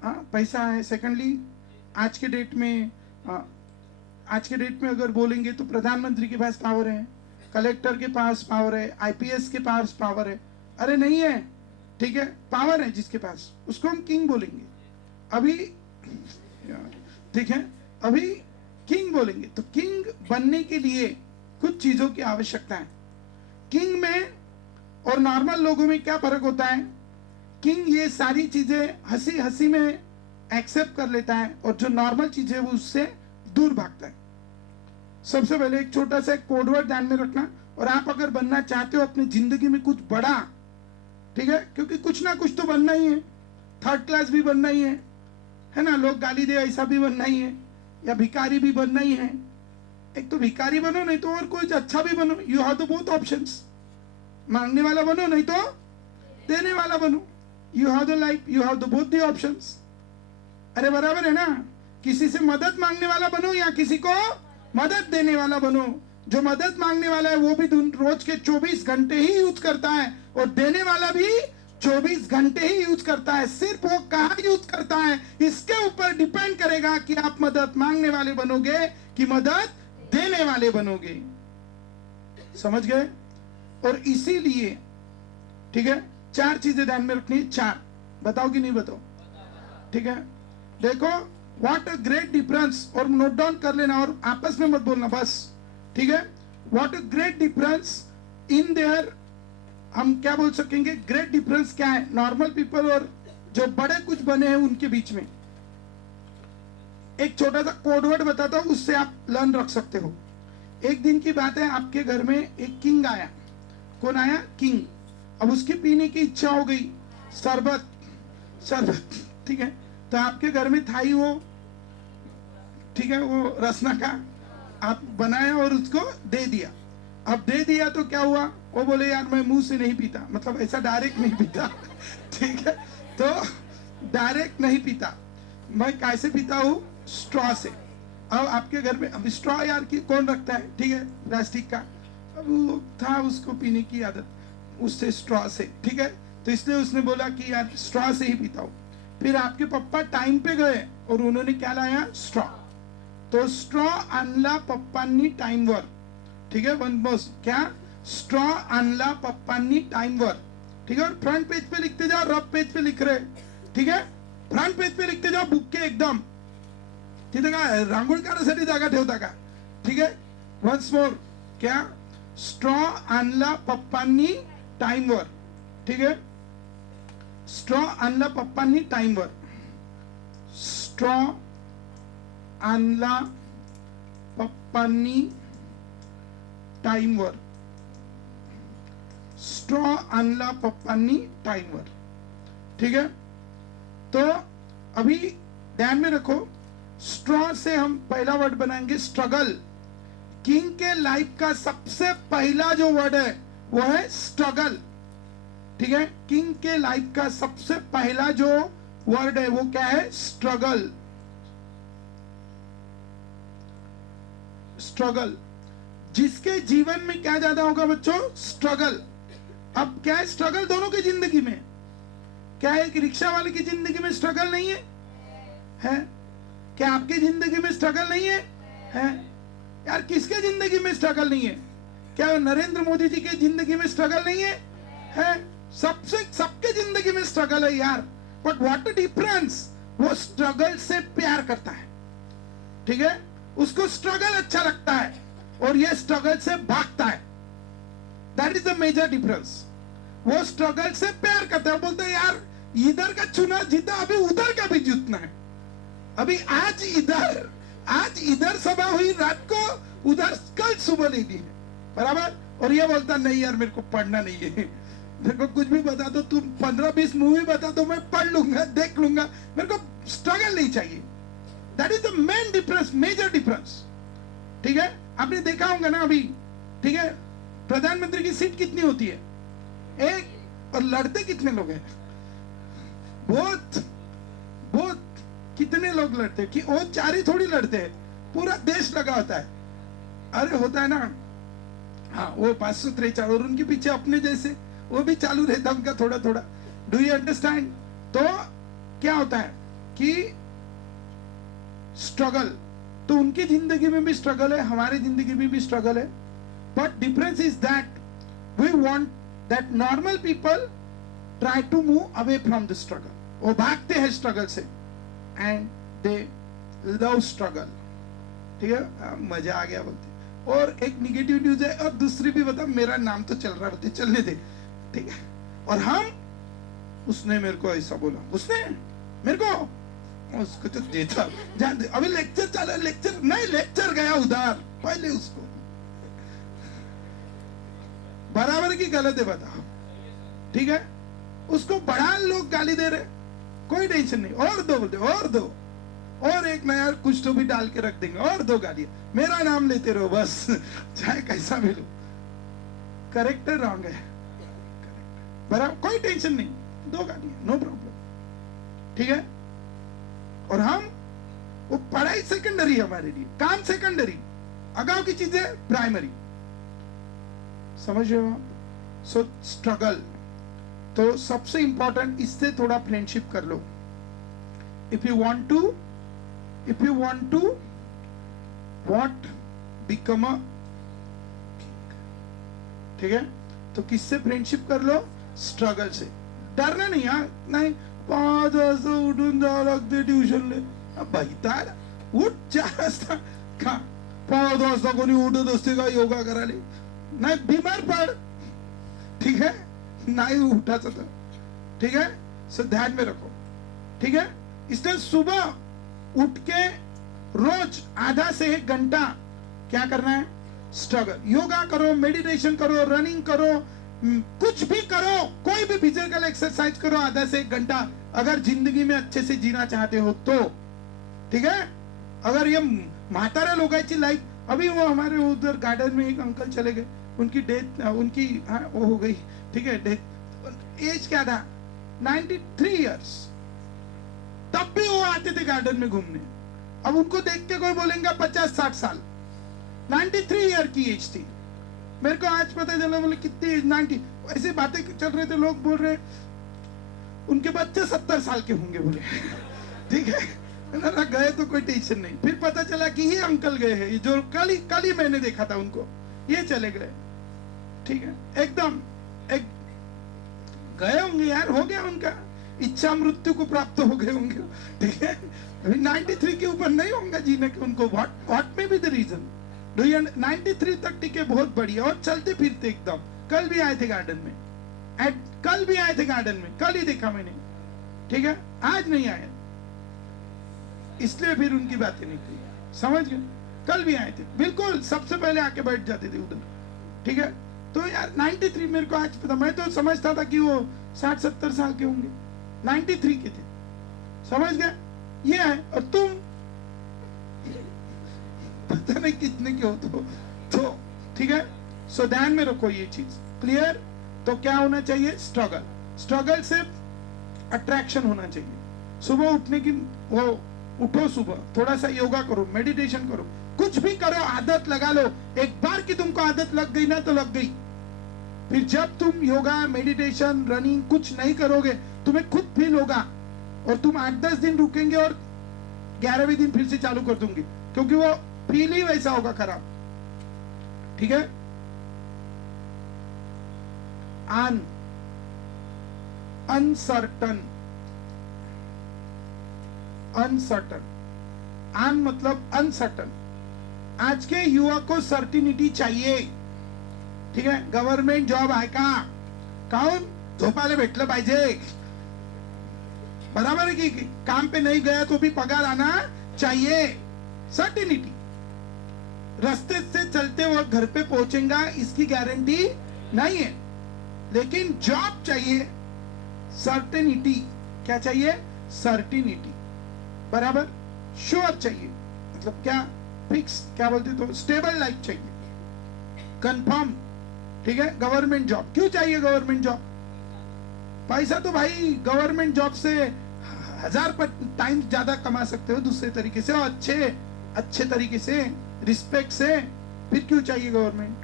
हाँ, पैसा है. सेकंडली आज के डेट में अगर बोलेंगे तो प्रधानमंत्री के पास पावर है, कलेक्टर के पास पावर है, आईपीएस के पास पावर है. अरे नहीं है. ठीक है. पावर है जिसके पास, उसको हम किंग बोलेंगे. अभी ठीक है, अभी किंग बोलेंगे. तो किंग बनने के लिए कुछ चीजों की आवश्यकता है. किंग में और नॉर्मल लोगों में क्या फर्क होता है? किंग ये सारी चीजें हंसी हंसी में एक्सेप्ट कर लेता है, और जो नॉर्मल चीजें वो उससे दूर भागता है. सबसे पहले एक छोटा सा कोडवर्ड ध्यान में रखना. और आप अगर बनना चाहते हो अपनी जिंदगी में कुछ बड़ा, ठीक है, क्योंकि कुछ ना कुछ तो बनना ही है. थर्ड क्लास भी बनना ही है ना. लोग गाली दे ऐसा भी बनना ही है, या भिखारी भी बनना ही है. एक तो भिखारी बनो, नहीं तो और कोई अच्छा भी बनो. You have the both options. मांगने वाला बनो, नहीं तो देने वाला बनो. You have the life, you have the both the options. अरे बराबर है ना. किसी से मदद मांगने वाला बनो या किसी को मदद देने वाला बनो. जो मदद मांगने वाला है वो भी रोज के 24 घंटे ही यूज करता है, और देने वाला भी 24 घंटे ही यूज करता है. सिर्फ वो कहाँ यूज करता है इसके ऊपर डिपेंड करेगा कि आप मदद मांगने वाले बनोगे कि मदद देने वाले बनोगे. समझ गए? और इसीलिए ठीक है, 4 चीजें ध्यान में रखनी है. 4 बताओ कि नहीं बताओ? ठीक है. देखो, व्हाट अ ग्रेट डिफरेंस. और नोट डाउन कर लेना और आपस में मत बोलना बस. ठीक है. What a great difference in their. हम क्या बोल सकेंगे? ग्रेट डिफरेंस क्या है नॉर्मल पीपल और जो बड़े कुछ बने हैं उनके बीच में? एक छोटा सा कोडवर्ड बताता हूं, उससे आप लर्न रख सकते हो. एक दिन की बात है, आपके घर में एक किंग आया. कौन आया? किंग. अब उसकी पीने की इच्छा हो गई, शरबत. ठीक है. तो आपके घर में था ही वो, ठीक है, वो रसना का आप बनाया और उसको दे दिया. अब दे दिया तो क्या हुआ, वो बोले यार मैं मुंह से नहीं पीता, मतलब ऐसा डायरेक्ट नहीं पीता ठीक है, तो डायरेक्ट नहीं पीता, मैं कैसे पीता हूँ, स्ट्रॉ से। अब आपके घर में अब स्ट्रॉ यार की कौन रखता है, ठीक है, प्लास्टिक का, अब वो था उसको पीने की आदत, उससे स्ट्रॉ से, ठीक है, तो इसलिए उसने बोला कि यार स्ट्रॉ से ही पीता हूँ। फिर आपके पप्पा टाइम पे गए और उन्होंने क्या लाया, स्ट्रॉ, तो स्ट्रॉ आणला पप्पांनी टाइमवर, ठीक है, वन बॉस क्या, स्ट्रॉ आणला पप्पांनी टाइमवर, ठीक है, और फ्रंट पेज पे लिखते जाओ, रफ पेज पे लिख रहे, ठीक है, फ्रंट पेज पे लिखते जाओ, बुक के एकदम, तिथे काय रांगोळी काढण्यासाठी जागा ठेवता का, ठीक है, वन्स मोर क्या, स्ट्रॉ आणला पप्पांनी टाइमवर, ठीक है, स्ट्रॉ आणला पप्पांनी टाइमवर, स्ट्रॉ आणला पप्पांनी टाइमवर, स्ट्रॉ आणला पप्पांनी टाइमवर, ठीक है। तो अभी ध्यान में रखो, स्ट्रॉ से हम पहला वर्ड बनाएंगे स्ट्रगल। किंग के लाइफ का सबसे पहला जो वर्ड है वो है स्ट्रगल, ठीक है, किंग के लाइफ का सबसे पहला जो वर्ड है वो क्या है, स्ट्रगल, स्ट्रगल। जिसके जीवन में क्या ज्यादा होगा बच्चों, स्ट्रगल। अब क्या है, स्ट्रगल दोनों की जिंदगी में, क्या है, एक रिक्शा वाले की जिंदगी में स्ट्रगल नहीं है, है, क्या आपकी जिंदगी में स्ट्रगल नहीं है, है, यार किसके जिंदगी में स्ट्रगल नहीं है, क्या नरेंद्र मोदी जी की जिंदगी में स्ट्रगल नहीं है, सबसे सबके जिंदगी में स्ट्रगल है यार, बट व्हाट द डिफरेंस, वो स्ट्रगल से प्यार करता है, ठीक है, उसको स्ट्रगल अच्छा लगता है और ये स्ट्रगल से भागता है, that is the major difference. वो स्ट्रगल से प्यार करता है, बोलते हैं यार इधर का चुनाव जीता, अभी उधर का भी जीतना है, अभी आज इधर सभा हुई रात को, उधर कल सुबह लेनी है, बराबर, और ये बोलता नहीं यार मेरे को पढ़ना नहीं है, मेरे को कुछ भी बता दो, तुम 15-20 मूवी बता दो, मैं पढ़ लूंगा, देख लूंगा, मेरे को स्ट्रगल नहीं चाहिए। That is the main difference, major difference, ठीक है। आपने देखा होगा ना अभी, ठीक है, प्रधानमंत्री की सीट कितनी होती है, एक, और लड़ते कितने लोग हैं, बहुत बहुत, कितने लोग लड़ते हैं, कि वो चार ही थोड़ी लड़ते हैं, पूरा देश लगा होता है, अरे होता है ना, हाँ, वो 543 और उनके पीछे अपने जैसे वो भी चालू रहता है उनका थोड़ा थोड़ा, डू यू अंडरस्टैंड। तो क्या होता है कि स्ट्रगल, तो उनकी जिंदगी में भी स्ट्रगल है, हमारी जिंदगी में भी स्ट्रगल है, but difference is that we want that normal people try to move away from the struggle, वो भागते हैं स्ट्रगल से, एंड दे लव स्ट्रगल, ठीक है, मजा आ गया बोलते। और एक निगेटिव न्यूज है, और दूसरी भी बता, मेरा नाम तो चल रहा है, चलने दे, ठीक है, और हम, उसने मेरे को ऐसा बोला, उसने मेरे को, उसको तो देता, जान दे, अभी लेक्चर चला, लेक्चर नहीं, लेक्चर गया उधर, पहले उसको बराबर की गलत है बताओ, ठीक है, उसको बड़ा लोग गाली दे रहे, कोई टेंशन नहीं, और दो बोलते, और दो, और एक नया कुछ तो भी डाल के रख देंगे, और दो गालियां, मेरा नाम लेते रहो बस, चाहे कैसा भी लो, करेक्ट है रॉन्ग है, बराबर, कोई टेंशन नहीं, दो गालियां, नो प्रॉब्लम, ठीक है। और हम, वो पढ़ाई सेकेंडरी है हमारे लिए, काम सेकेंडरी, अगाव की चीजें प्राइमरी, समझ रहे हो आप। सो स्ट्रगल, तो सबसे इंपॉर्टेंट, इससे थोड़ा फ्रेंडशिप कर लो, if you want to what become a, ठीक है, तो किससे फ्रेंडशिप कर लो, स्ट्रगल से, डरना नहीं, हाँ नहीं 5 वाजता उठून जावं लागते ट्युशनले, बैताड उठ 4 वाजता का, 5 वाजता कोणी उठत असते का योगा करायला, नाही बीमार पड, ठीक है, नहीं उठाचं तर, ठीक है, सो ध्यान में रखो, ठीक है। इसलिए सुबह उठ के रोज आधा से 1 घंटा क्या करना है, स्ट्रगल, योगा करो, मेडिटेशन करो, रनिंग करो, कुछ भी करो, कोई भी फिजिकल एक्सरसाइज करो, आधा से 1 घंटा, अगर जिंदगी में अच्छे से जीना चाहते हो तो, ठीक है। अगर ये म्हाताऱ्या लोकांची लाइफ, अभी वो हमारे उधर गार्डन में एक अंकल चले गए, उनकी डेथ उनकी वो हो गई, ठीक है, डेथ। एज क्या था? 93 इयर्स। तब भी वो आते थे गार्डन में घूमने। अब उनको देख के कोई बोलेंगे 50-60 साल। 93 ईयर की एज थी। मेरे को आज पता चला, बोले कितनी एज? 90। ऐसे बातें चल रहे थे, लोग बोल रहे उनके बच्चे 70 साल के होंगे बोले। ठीक है ना, गए तो कोई टेंशन नहीं। फिर पता चला कि ये अंकल गए हैं, जो कल ही मैंने देखा था उनको, ये चले गए। ठीक है, एकदम एक गए होंगे यार, हो गया उनका, इच्छा मृत्यु को प्राप्त हो गए होंगे। ठीक है, अभी 93 के ऊपर नहीं होंगे जीने के उनको। व्हाट में बी द रीजन? 93 तक टिके, बहुत बढ़िया, और चलते फिरते एकदम। कल भी आए थे गार्डन में, कल भी आए थे गार्डन में, कल ही देखा मैंने। ठीक है, आज नहीं आए, इसलिए फिर उनकी बातें नहीं की, समझ गए? कल भी आए थे, बिल्कुल सबसे पहले आके बैठ जाते थे उधर। ठीक है, तो यार 93 मेरे को आज पता, मैं तो समझता था कि वो 60-70 साल के होंगे, 93 के थे, समझ गए? ये है, और तुम पता नहीं कितने के हो। तो ठीक है, सो ध्यान में रखो ये चीज, क्लियर? तो क्या होना चाहिए? स्ट्रगल से अट्रैक्शन होना चाहिए। सुबह उठने की वो उठो, सुबह थोड़ा सा योगा करो, मेडिटेशन करो, कुछ भी करो, आदत लगा लो। एक बार की तुमको आदत लग गई ना, तो लग गई। फिर जब तुम योगा, मेडिटेशन, रनिंग कुछ नहीं करोगे, तुम्हें खुद फील होगा, और तुम 8-10 दिन रुकेंगे और 11वें दिन फिर से चालू कर दूंगी, क्योंकि वो फील ही वैसा होगा खराब। ठीक है, अनसर्टन आन मतलब अनसर्टन। आज के युवा को सर्टिनिटी चाहिए। ठीक है, गव्हर्नमेंट जॉब आहे का? काहून? झोपायला भेटलं पाहिजे, बराबर है कि काम पे नहीं गया तो भी पगार आना चाहिए। सर्टिनिटी, रास्ते से चलते वक्त घर पे पहुंचेगा इसकी गारंटी नहीं है, लेकिन जॉब चाहिए, सर्टेनिटी। क्या चाहिए? सर्टिनिटी, बराबर, श्योर चाहिए, मतलब क्या? फिक्स, क्या बोलते तो स्टेबल लाइफ चाहिए, कंफर्म। ठीक है, गवर्नमेंट जॉब क्यों चाहिए? गवर्नमेंट जॉब, पैसा तो भाई गवर्नमेंट जॉब से 1000 टाइम्स ज्यादा कमा सकते हो दूसरे तरीके से, और अच्छे तरीके से, रिस्पेक्ट से। फिर क्यों चाहिए गवर्नमेंट?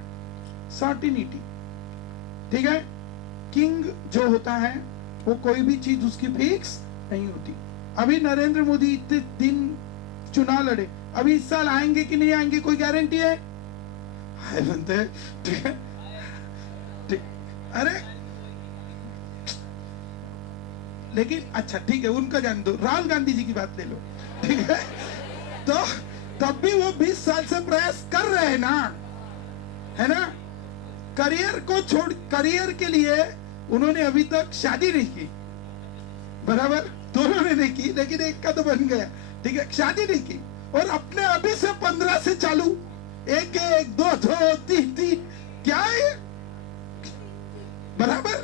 सर्टिनिटी। ठीक है, किंग जो होता है वो कोई भी चीज उसकी फिक्स नहीं होती। अभी नरेंद्र मोदी इतने दिन चुनाव लड़े, अभी इस साल आएंगे कि नहीं आएंगे कोई गारंटी है? आए बनते हैं। ठीक है, अरे लेकिन अच्छा ठीक है, उनका जान दो, राहुल गांधी जी की बात ले लो। ठीक है, तो तब भी वो 20 साल से प्रयास कर रहे हैं ना, है ना? करियर को छोड़, करियर के लिए उन्होंने अभी तक शादी नहीं की, बराबर, दोनों ने नहीं की, लेकिन एक का तो बन गया। ठीक है, शादी नहीं की, और अपने अभी से 15 से चालू, 1-1, 2-2, 3-3, क्या है? बराबर,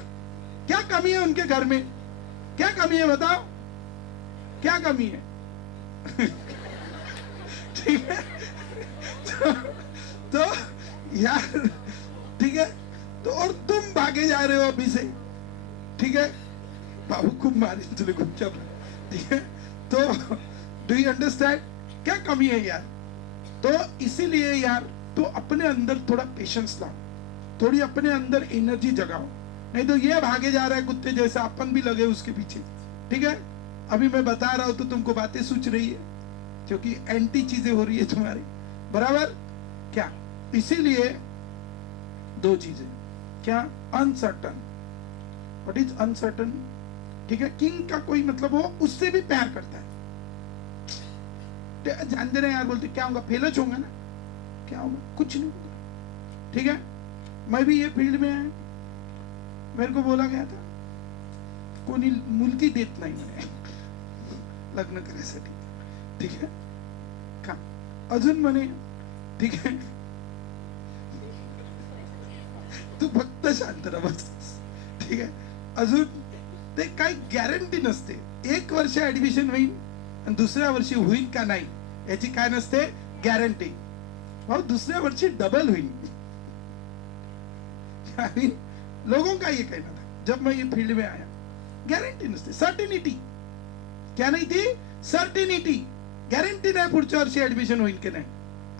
क्या कमी है उनके घर में? क्या कमी है बताओ, क्या कमी है? ठीक है, तो यार, ठीक है, तो और तुम भागे जा रहे हो अभी से। ठीक है, बाबू खूब मारे तुझे गुपचुप। ठीक है, तो डू यू अंडरस्टैंड क्या कमी है यार? तो इसीलिए यार, तो अपने अंदर थोड़ा पेशेंस लाओ, थोड़ी अपने अंदर एनर्जी जगाओ, नहीं तो ये भागे जा रहा है कुत्ते जैसा, अपन भी लगे उसके पीछे। ठीक है, अभी मैं बता रहा हूं तो तुमको बातें सूझ रही है, क्योंकि एंटी चीजें हो रही है तुम्हारी, बराबर क्या? इसीलिए 2 चीजें, क्या? अनसर्टन। What is uncertain? ठीक है, किंग का कोई मतलब वो उससे भी प्यार करता है, जानते रहे यार, बोलते क्या होगा? फेलच होगा ना, क्या होगा? कुछ नहीं होगा। ठीक है, मैं भी ये फील्ड में आया, मेरे को बोला गया था कोणी मुलगी देत नाही म्हणे लग्न करायसाठी। ठीक है, का अजून म्हणे, ठीक है, तू फक्त शांत रहा बस। ठीक है, अजून ते काही गॅरंटी नसते, 1 वर्ष ऍडमिशन होईल आणि दुसऱ्या वर्षी होईल का नाही याची काय नसते गॅरंटी, भाऊ दुसऱ्या वर्षी डबल होईल। लोगों का ये कहना था जब मैं ये फील्ड में आया, गॅरंटी नसते, सर्टिनिटी. क्या नाही ती सर्टिनिटी, गॅरंटी नाही पुढच्या वर्षी ऍडमिशन होईल की नाही,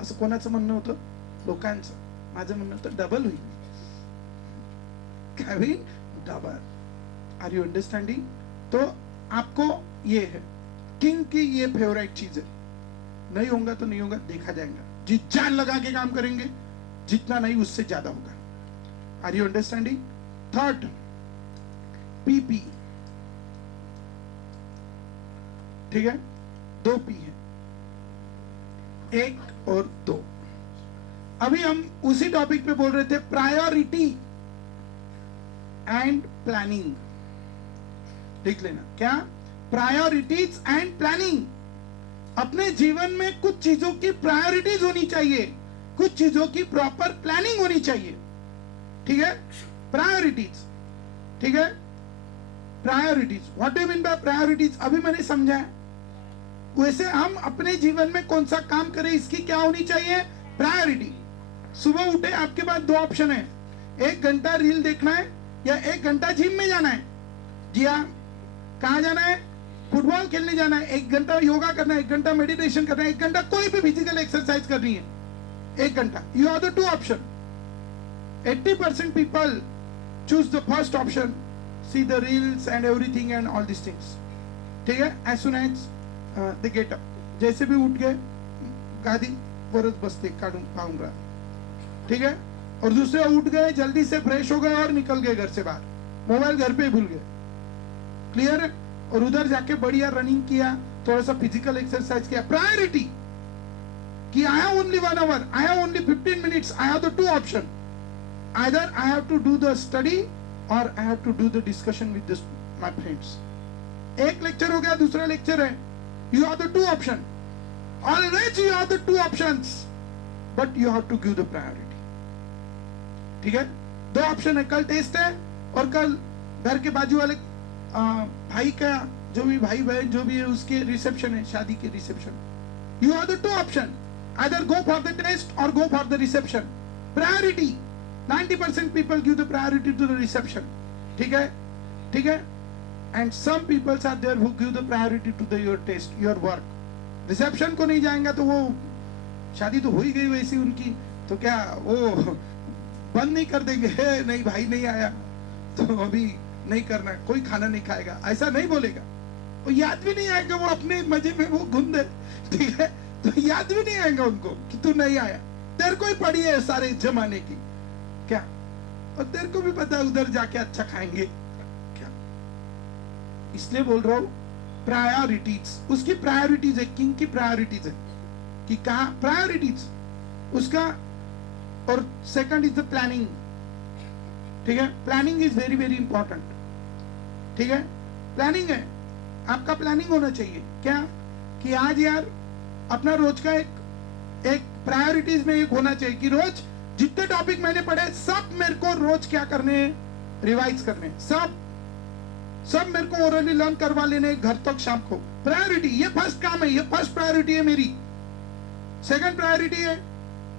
असं कोणाचं म्हणणं होतं? लोकांचं. माझं म्हणणं होतं डबल होईल. क्या होईल? डबल. Are you understanding? तो आपको ये है, किंग की ये फेवरेट चीज है. नहीं होगा तो नहीं होगा, देखा जाएगा. जी जान लगा के काम करेंगे, जितना नहीं उससे ज्यादा होगा. Are you understanding? Third, PP. ठीक है, 2 पी है, 1 और 2. अभी हम उसी टॉपिक पे बोल रहे थे, प्रायोरिटी एंड प्लानिंग. देख लेना क्या, प्रायोरिटीज एंड प्लानिंग. अपने जीवन में कुछ चीजों की प्रायोरिटीज होनी चाहिए, कुछ चीजों की प्रॉपर प्लानिंग होनी चाहिए. ठीक है, प्रायोरिटीज. ठीक है, priorities. What do you mean by priorities? अभी मैंने समझाया. वैसे हम अपने जीवन में कौन सा काम करें, इसकी क्या होनी चाहिए? प्रायोरिटी. सुबह उठे, आपके पास 2 ऑप्शन है, 1 घंटा रील देखना है या 1 घंटा जिम में जाना है. जी हाँ, कहाँ जाना है? फुटबॉल खेलने जाना है. 1 घंटा योगा करना है, 1 घंटा मेडिटेशन करना है, 1 घंटा कोई भी फिजिकल एक्सरसाइज करनी है, 1 घंटा. You are the 2 option. 80% people choose the first option, see the reels and everything and all these things. ठीक है, as soon as they get up, जैसे भी उठ गए, गादी वरच बसते काढून पाहूंगा. ठीक है, और दूसरे उठ गए, जल्दी से फ्रेश हो गए और निकल गए घर से बाहर, मोबाइल घर पे भूल गए. क्लियर है? और उधर जाके बढ़िया रनिंग किया, थोड़ा सा फिजिकल एक्सरसाइज किया. प्रायोरिटी कि I have only 1 hour, I have only 15 minutes, I have the 2 option. Either I have to do the study or I have to do the discussion with this, my friends. एक lecture हो गया, दूसरा lecture है. You have the 2 option. Always you have the 2 options, but you have to give the priority. ठीक है, 2 option है. कल test है और कल घर के बाजू वाले भाई का, जो भी भाई बहन जो भी है, उसके रिसेप्शन है, शादी के reception. You have the 2 option. Either go for the test or go for the reception. Priority. 90% people give the priority to the reception. ठीक है, ठीक है. And some people are there who give the priority to the your test, your work. Reception को नहीं जाएंगे तो वो शादी तो हो ही गई वैसी उनकी, तो क्या वो बंद नहीं कर देंगे? नहीं भाई नहीं आया तो अभी नहीं करना, कोई खाना नहीं खाएगा, ऐसा नहीं बोलेगा. वो याद भी नहीं आएगा, वो अपने मजे में वो घूम दे. ठीक है, तो याद भी नहीं आएगा उनको कि तू नहीं आया. तेरे को ही पड़ी है सारे जमाने की क्या, और तेरे को भी पता है उधर जाके अच्छा खाएंगे क्या. इसलिए बोल रहा हूं प्रायोरिटीज. उसकी प्रायोरिटीज है, किंग की प्रायोरिटीज है कि कहा प्रायोरिटीज उसका. और सेकंड इज द प्लानिंग. ठीक है, planning is very very important. ठीक है, प्लानिंग है, आपका प्लानिंग होना चाहिए. क्या कि आज यार अपना रोज का एक प्रायोरिटीज में एक होना चाहिए कि रोज जितने टॉपिक मैंने पढ़े सब मेरे को रोज क्या करने हैं? रिवाइज करने. सब मेरे को ओरली लर्न करवा लेने घर तक शाम को. प्रायोरिटी, ये फर्स्ट काम है, ये फर्स्ट प्रायोरिटी है मेरी. सेकंड प्रायोरिटी है,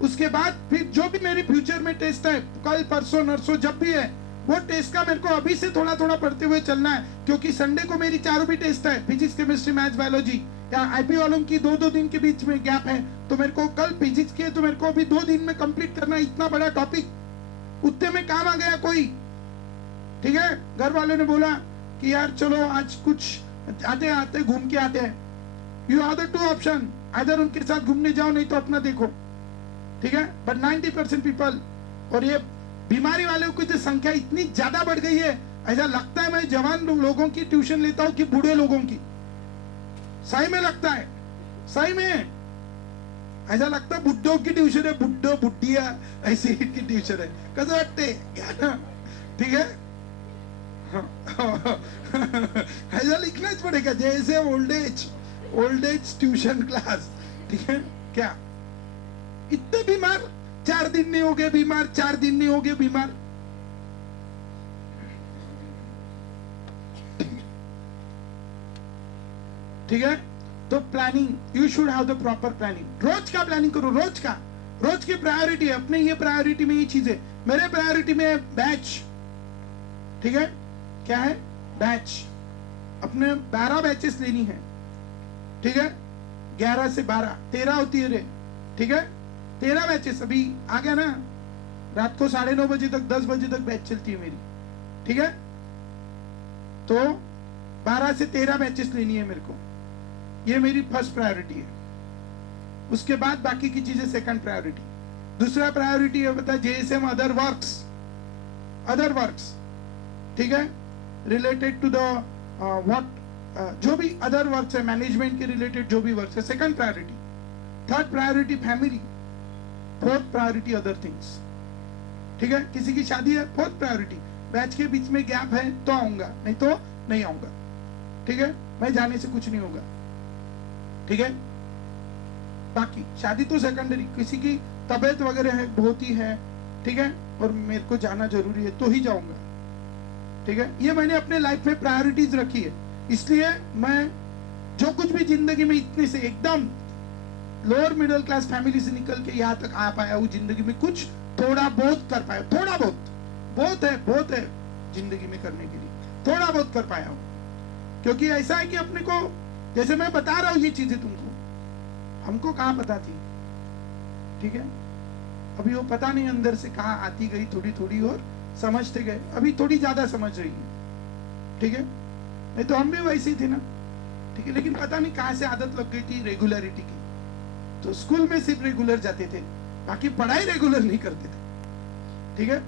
उसके बाद फिर जो भी मेरी फ्यूचर में टेस्ट है, कल परसों नरसों जब भी है, वो टेस्ट का मेरे को अभी से थोड़ा थोड़ा पढ़ते हुए चलना है. क्योंकि संडे को मेरी 4 भी टेस्ट है, फिजिक्स केमिस्ट्री मैथ्स बायोलॉजी, या आईपी वालों की 2-2 दिन के बीच में गैप है, तो मेरे को कल फिजिक्स के तो मेरे को अभी 2 दिन में कंप्लीट करना है. इतना बड़ा टॉपिक उतने में काम आ गया कोई. ठीक है, घर वालों ने बोला कि यार चलो आज कुछ आते आते घूम के आते हैं. यू हैव द 2 ऑप्शन, इधर उनके साथ घूमने जाओ नहीं तो अपना देखो. ठीक है, बट 90% पीपल, और ये बीमारी वालों की तो संख्या इतनी ज्यादा बढ़ गई है, ऐसा लगता है मैं जवान लोगों की ट्यूशन लेता हूं कि बूढ़े लोगों की. सही में लगता है, सही में ऐसा लगता है बुड्ढों की ट्यूशन है, बुड्ढो बुड्ढिया ऐसी की ट्यूशन है. कसं वाटते? ठीक है, ऐसा लिखना ही पड़ेगा जैसे ओल्ड एज ट्यूशन क्लास. ठीक है, क्या इतने बीमार, 4 दिन नहीं हो गए बीमार, 4 दिन नहीं हो गए बीमार. ठीक है, तो planning, you should have the proper planning. रोज का प्लानिंग करो, रोज की प्रायोरिटी है अपने, ये प्रायोरिटी में ये चीज है मेरे प्रायोरिटी में बैच, ठीक है, क्या है, बैच। अपने 12 बैचेस लेनी है, ठीक है, 11 से 12 13 होती है रे, ठीक है, 13 बैचेस। अभी आ गया ना, रात को 9:30 बजे तक 10 बजे तक बैच चलती है मेरी, ठीक है। तो 12 से 13 बैचेस लेनी है मेरे को, ये मेरी फर्स्ट प्रायोरिटी है। उसके बाद बाकी की चीजें सेकंड प्रायोरिटी। दूसरा प्रायोरिटी है बता JSM अदर वर्क्स, ठीक है, रिलेटेड टू द व्हाट, जो भी अदर वर्क्स है मैनेजमेंट के रिलेटेड जो भी वर्क्स है, second priority. Third priority family, fourth priority other things, ठीक है। किसी की शादी है, फोर्थ प्रायोरिटी। बैच के बीच में गैप है तो आऊंगा, नहीं तो नहीं आऊंगा, ठीक है, मैं जाने से कुछ नहीं होगा, ठीक है। बाकी शादी तो सेकेंडरी, किसी की तबीयत वगैरह है, बहुत ही है, ठीक है, और मेरे को जाना जरूरी है तो ही जाऊंगा, ठीक है। ये मैंने अपने लाइफ में प्रायोरिटीज रखी है, इसलिए मैं जो कुछ भी जिंदगी में इतने से एकदम लोअर मिडिल क्लास फैमिली से निकल के यहाँ तक आ पाया हूँ, जिंदगी में कुछ थोड़ा बहुत कर पाया, थोड़ा बहुत है जिंदगी में करने के लिए, थोड़ा बहुत कर पाया हूँ। क्योंकि ऐसा है कि अपने को, जैसे मैं बता रहा हूँ ये चीजें तुमको, हमको कहाँ पता थी, ठीक है, अभी वो पता नहीं अंदर से कहाँ आती गई थोड़ी थोड़ी और समझते गए, अभी थोड़ी ज्यादा समझ रही है, ठीक है। नहीं तो हम भी वैसे ही थे ना, ठीक है, लेकिन पता नहीं कहाँ से आदत लग गई थी रेगुलरिटी की। तो स्कूल में सिर्फ रेगुलर जाते थे, बाकी पढ़ाई रेगुलर नहीं करते थे, ठीक है।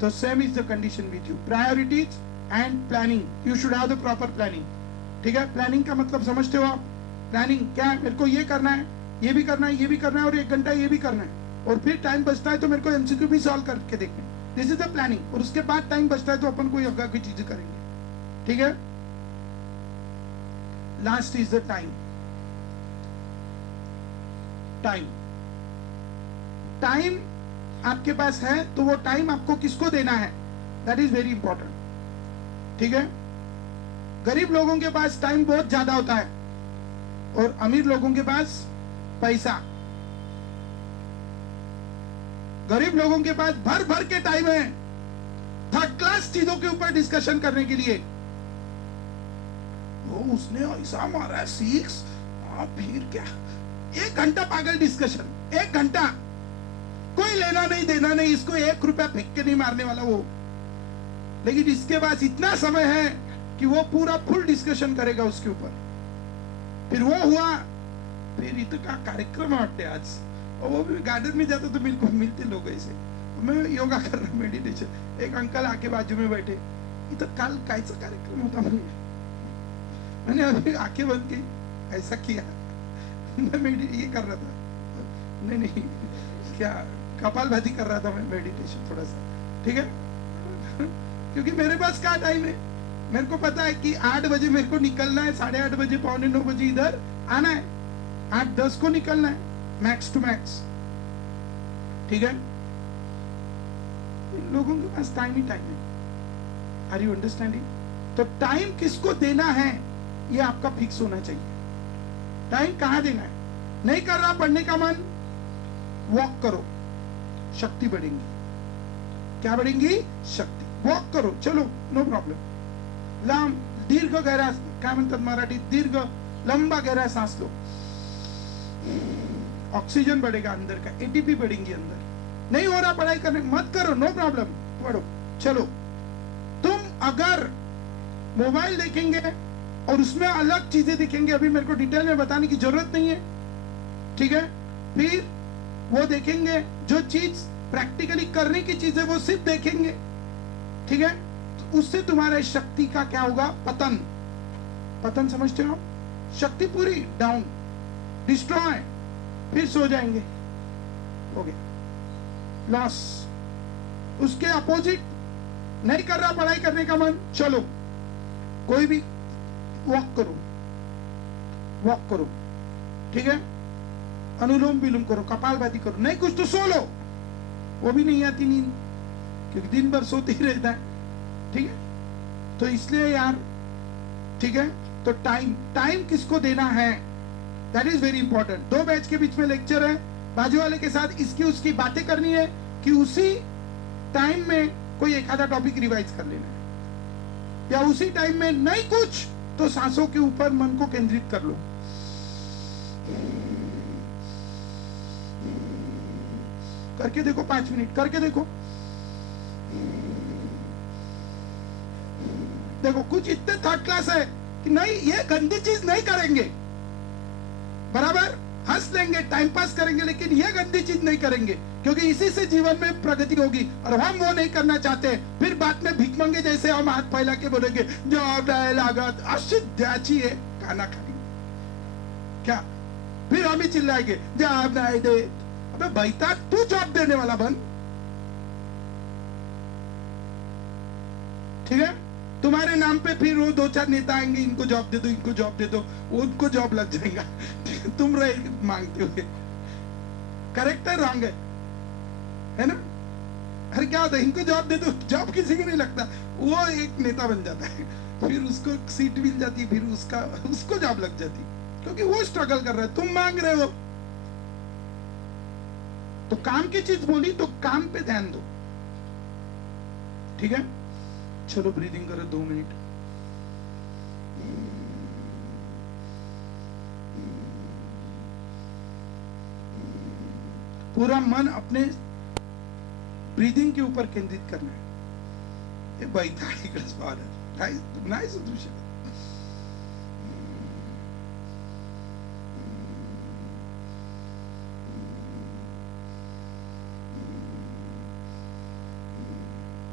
तो same is the condition with you, priorities and planning, you should have the proper planning, ठीक है। प्लानिंग का मतलब समझते हो आप? प्लानिंग क्या है, मेरे को ये करना है, ये भी करना है, ये भी करना है, और 1 घंटा ये भी करना है, और फिर टाइम बचता है तो मेरे को MCQ भी सॉल्व करके देखना है, दिस इज द प्लानिंग। और उसके बाद टाइम बचता है तो अपन कोई योगा की चीजें करेंगे, ठीक है। Last is the time. Time आपके पास है तो वो टाइम आपको किसको देना है, दैट इज वेरी इंपॉर्टेंट, ठीक है। गरीब लोगों के पास टाइम बहुत ज्यादा होता है और अमीर लोगों के पास पैसा। गरीब लोगों के पास भर भर के टाइम है थर्ड क्लास चीजों के ऊपर डिस्कशन करने के लिए। वो उसने ऐसा मारा है 6, फिर क्या, 1 घंटा पागल डिस्कशन, 1 घंटा, कोई लेना नहीं देना नहीं, इसको 1 रुपया फेंक के नहीं मारने वाला वो। लेकिन इसके पास इतना समय है कि वो पूरा फुल डिस्कशन करेगा उसके ऊपर। फिर वो हुआ, फिर इतना कार्यक्रम वाटते आज, और वो भी गार्डन में जाता तो मेरे को मिलते लोग ऐसे, मैं योगा कर रहा, मेडिटेशन, एक अंकल आके बाजू में बैठे, इतना काल कायचा कार्यक्रम होता, मैंने अभी आंखें बंद की, ऐसा किया, मैं ये कर रहा था, नहीं क्या, कपालभाती कर रहा था मैं, मेडिटेशन थोड़ा सा, ठीक है। क्योंकि मेरे पास क्या टाइम है, मेरे को पता है कि 8 बजे मेरे को निकलना है, 8:30 बजे, 8:45 बजे इधर आना है, 8:10 को निकलना है, मैक्स टू मैक्स, ठीक है। लोगों के पास टाइम ही टाइम है, आर यू अंडरस्टैंडिंग? तो टाइम किसको देना है ये आपका फिक्स होना चाहिए। टाइम कहां देना है, नहीं कर रहा पढ़ने का मन, वॉक करो, शक्ति बढ़ेगी। क्या बढ़ेंगी? शक्ति। वॉक करो, चलो, नो प्रॉब्लम। लांब दीर्घ गहरा, काय म्हणतात मराठीत, दीर्घ लंबा गहरा सांस लो, ऑक्सीजन बढ़ेगा अंदर का, ATP बढ़ेंगी अंदर। नहीं हो रहा पढ़ाई करने, मत करो, नो प्रॉब्लम, पढ़ो, चलो। तुम अगर मोबाइल देखेंगे और उसमें अलग चीजें दिखेंगे, अभी मेरे को डिटेल में बताने की जरूरत नहीं है, ठीक है। फिर वो देखेंगे जो चीज प्रैक्टिकली करने की चीज है वो सिर्फ देखेंगे, ठीक है। तो उससे तुम्हारे शक्ति का क्या होगा? पतन। पतन समझते हो? शक्ति पूरी डाउन, डिस्ट्रॉय, फिर सो जाएंगे, हो गया लॉस। उसके अपोजिट, नहीं कर रहा पढ़ाई करने का मन, चलो कोई भी वॉक करो, वॉक करो, ठीक है। अनुलोम विलोम करो, कपालभाती करो, नहीं कुछ तो सो लो, वो भी नहीं आती नींद क्योंकि दिन भर सोते ही रहता है, ठीक है। तो इसलिए यार, ठीक है, तो टाइम किसको देना है, that is very important. 2 batch के बीच में लेक्चर है, बाजू वाले के साथ इसकी उसकी बातें करनी है कि उसी टाइम में कोई एक आधा टॉपिक रिवाइज कर लेना है, या उसी टाइम में नहीं कुछ तो सांसों के ऊपर मन को केंद्रित कर लो। करके देखो, 5 मिनट करके देखो। देखो कुछ इतने थर्ड क्लास है कि नहीं, ये गंदी चीज नहीं करेंगे, बराबर हंस लेंगे, टाइम पास करेंगे, लेकिन ये गंदी चीज नहीं करेंगे, क्योंकि इसी से जीवन में प्रगति होगी। और हम वो नहीं करना चाहते, फिर बाद में भीख मंगे जैसे हम हाथ फैला के बोलेंगे जॉब नहीं लागत, अशिद्याची है, खाना खाएंगे क्या, फिर हम ही चिल्लाएंगे जॉब नहीं दे। अबे बैठा, तू जॉब देने वाला बन, ठीक है। तुम्हारे नाम पे फिर वो 2-4 नेता आएंगे, इनको जॉब दे दो, इनको जॉब दे दो, उनको जॉब लग जाएगा, तुम रहे मांगते हुए। करेक्ट है रॉन्ग है ना? अरे क्या होता है, इनको जॉब दे दो, जॉब किसी को नहीं लगता, वो एक नेता बन जाता है, फिर उसको सीट मिल जाती है, फिर उसको जॉब लग जाती, क्योंकि वो स्ट्रगल कर रहा है, तुम मांग रहे हो। तो काम की चीज बोली तो काम पे ध्यान दो, ठीक है। चलो ब्रीदिंग करो 2 मिनट। पूरा मन अपने ब्रीदिंग के ऊपर केंद्रित करना है। ये बैठा इकडेच पाहणार नाही सुधरू शकत।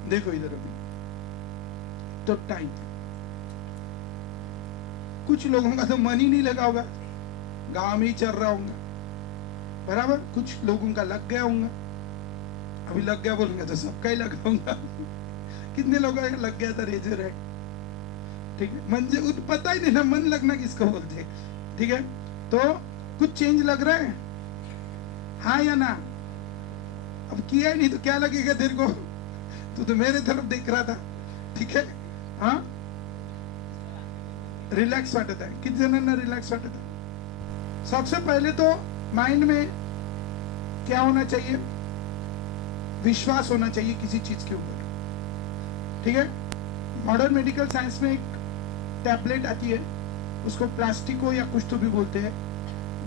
देखो इधर अभी तो टाइम, कुछ लोगों का तो मन ही नहीं लगा होगा, गांव में ही चल रहा होगा, बराबर। कुछ लोगों का लग गया होगा, अभी लग गया बोलूंगा तो सबका ही लगा होगा। कितने लोगों का लग गया था रेजर है, ठीक है। म्हणजे पता ही नहीं ना मन लगना किसको बोलते, ठीक है। तो कुछ चेंज लग रहा है, हाँ या ना? अब किया ही नहीं तो क्या लगेगा तेरे को, तू तो मेरे तरफ देख रहा था, ठीक है। हाँ रिलैक्स वाटत है, किती जणांना रिलैक्स वाटत है? सबसे पहले तो माइंड में क्या होना चाहिए, विश्वास होना चाहिए किसी चीज के ऊपर, ठीक है। मॉडर्न मेडिकल साइंस में एक टैबलेट आती है, उसको प्लास्टिको या कुछ तो भी बोलते हैं,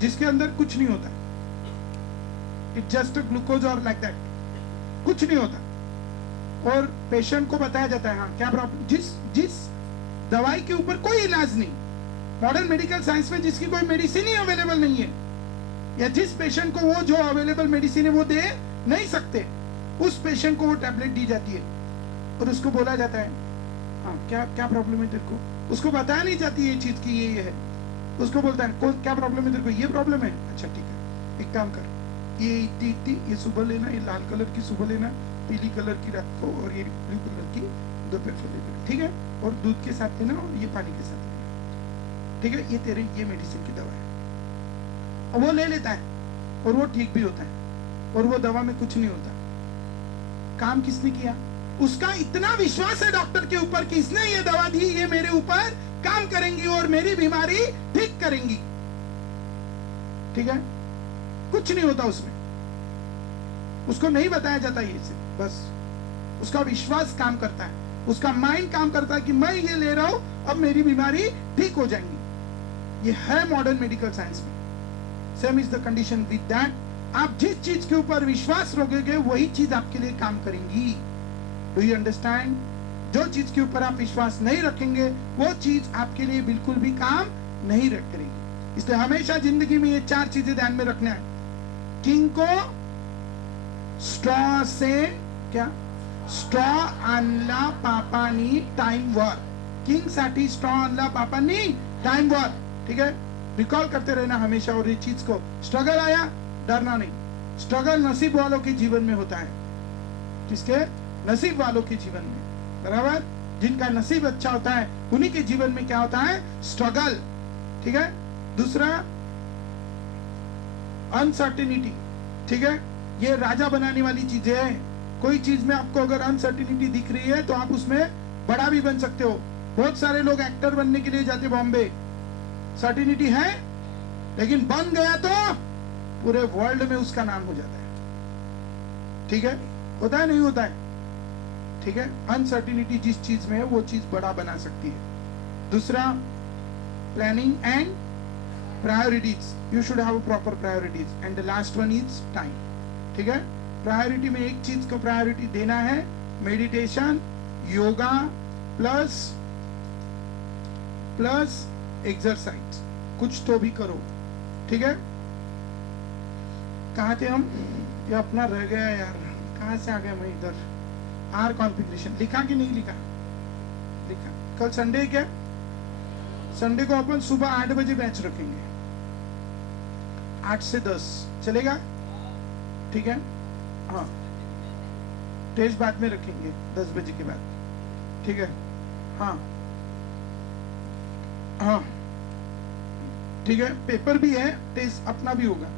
जिसके अंदर कुछ नहीं होता, इट जस्ट ग्लूकोज और लाइक दैट, कुछ नहीं होता। और पेशेंट को बताया जाता है हाँ क्या प्रॉब्लम, जिस दवाई के ऊपर कोई इलाज नहीं, मॉडर्न मेडिकल साइंस में जिसकी कोई मेडिसिन ही अवेलेबल नहीं है, या जिस पेशेंट को वो जो अवेलेबल मेडिसिन है वो दे नहीं सकते, उस पेशेंट को वो टैबलेट दी जाती है और उसको बोला जाता है हाँ क्या क्या प्रॉब्लम है तेरे को। उसको बताया नहीं जाती ये चीज की ये है, उसको बोलता है क्या प्रॉब्लम है तेरे को, ये प्रॉब्लम है, अच्छा ठीक है एक काम कर, ये इतनी ये सुबह लेना, ये लाल कलर की सुबह लेना, पीली कलर की रात को, और ये ब्लू कलर की दोपहर को लेना, ठीक है। और दूध के साथ लेना और ये पानी के साथ लेना, ठीक है। ये तेरे ये मेडिसिन की दवा है, और वो ले लेता है और वो ठीक भी होता है, और वो दवा में कुछ नहीं होता। काम किसने किया? उसका इतना विश्वास है डॉक्टर के ऊपर कि इसने ये दवा दी, ये मेरे ऊपर काम करेंगी और मेरी बीमारी ठीक करेंगी, ठीक है। कुछ नहीं होता उसमें, उसको नहीं बताया जाता ये से, बस उसका विश्वास काम करता है, उसका माइंड काम करता है कि मैं ये ले रहा हूं, अब मेरी बीमारी ठीक हो जाएंगी। ये है मॉडर्न मेडिकल साइंस में। Same is the condition with that, आप जिस चीज के ऊपर विश्वास रखोगे वही चीज आपके लिए काम करेंगी। Do you understand? जो चीज के ऊपर आप विश्वास नहीं रखेंगे वो चीज आपके लिए बिल्कुल भी काम नहीं करेगी। इसलिए हमेशा जिंदगी में ये 4 चीजें ध्यान में रखना है। किंग को स्ट्रॉ से क्या, स्ट्रॉ आणला पापानी टाइम वर, किंग साठी स्ट्रॉ आणला पापानी टाइम वर, ठीक है। रिकॉल करते रहना हमेशा, और ये चीज को, स्ट्रगल आया डरना नहीं। स्ट्रगल नसीब वालों के जीवन में होता है, किसके? नसीब वालों के जीवन में, बराबर। जिनका नसीब अच्छा होता है उन्हीं के जीवन में क्या होता है? स्ट्रगल, ठीक है। दूसरा अनसर्टेनिटी, ठीक है। ये राजा बनाने वाली चीजें है। कोई चीज में आपको अगर अनसर्टेनिटी दिख रही है तो आप उसमें बड़ा भी बन सकते हो। बहुत सारे लोग एक्टर बनने के लिए जाते बॉम्बे, सर्टेनिटी है, लेकिन बन गया तो पूरे वर्ल्ड में उसका नाम हो जाता है, ठीक है। होता है नहीं होता है? ठीक है, अनसर्टिनिटी जिस चीज में है वो चीज बड़ा बना सकती है। दूसरा, planning and priorities, you should have proper priorities. And the last one is time. ठीक है, प्रायोरिटी में एक चीज को प्रायोरिटी देना है, मेडिटेशन, योगा प्लस एक्सरसाइज, कुछ तो भी करो। ठीक है, कहाँ थे हम? ये अपना रह गया यार, कहाँ से आ गया मैं इधर? आर कॉन्फ़िगरेशन लिखा कि नहीं लिखा? लिखा। कल संडे क्या? संडे को अपन सुबह 8 बजे बैच रखेंगे, 8 से 10 चलेगा? ठीक है, हाँ, टेस्ट बाद में रखेंगे 10 बजे के बाद। ठीक है, हाँ हाँ ठीक है, पेपर भी है, टेस्ट अपना भी होगा,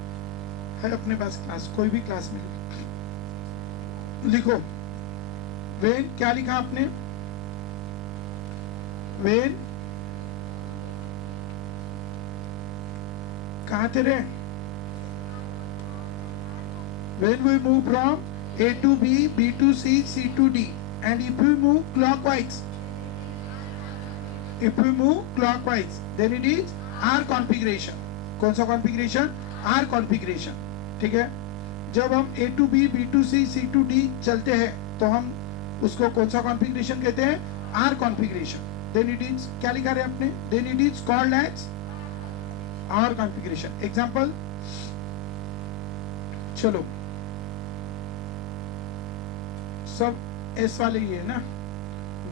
है अपने पास क्लास, कोई भी क्लास में लिखो। वेन, क्या लिखा आपने? वेन, कहाँ थे रे? When we move from A to B, B to C, C to D, and if we move clockwise, then it is R configuration. कौन सा configuration? R configuration. ठीक है, जब हम A to B, B to C, C to D चलते हैं तो हम उसको कौन सा configuration कहते हैं? R configuration. Then it is, क्या लिखा रहे आपने? Then it is called as R configuration. Example, चलो सब एस वाले ही है ना।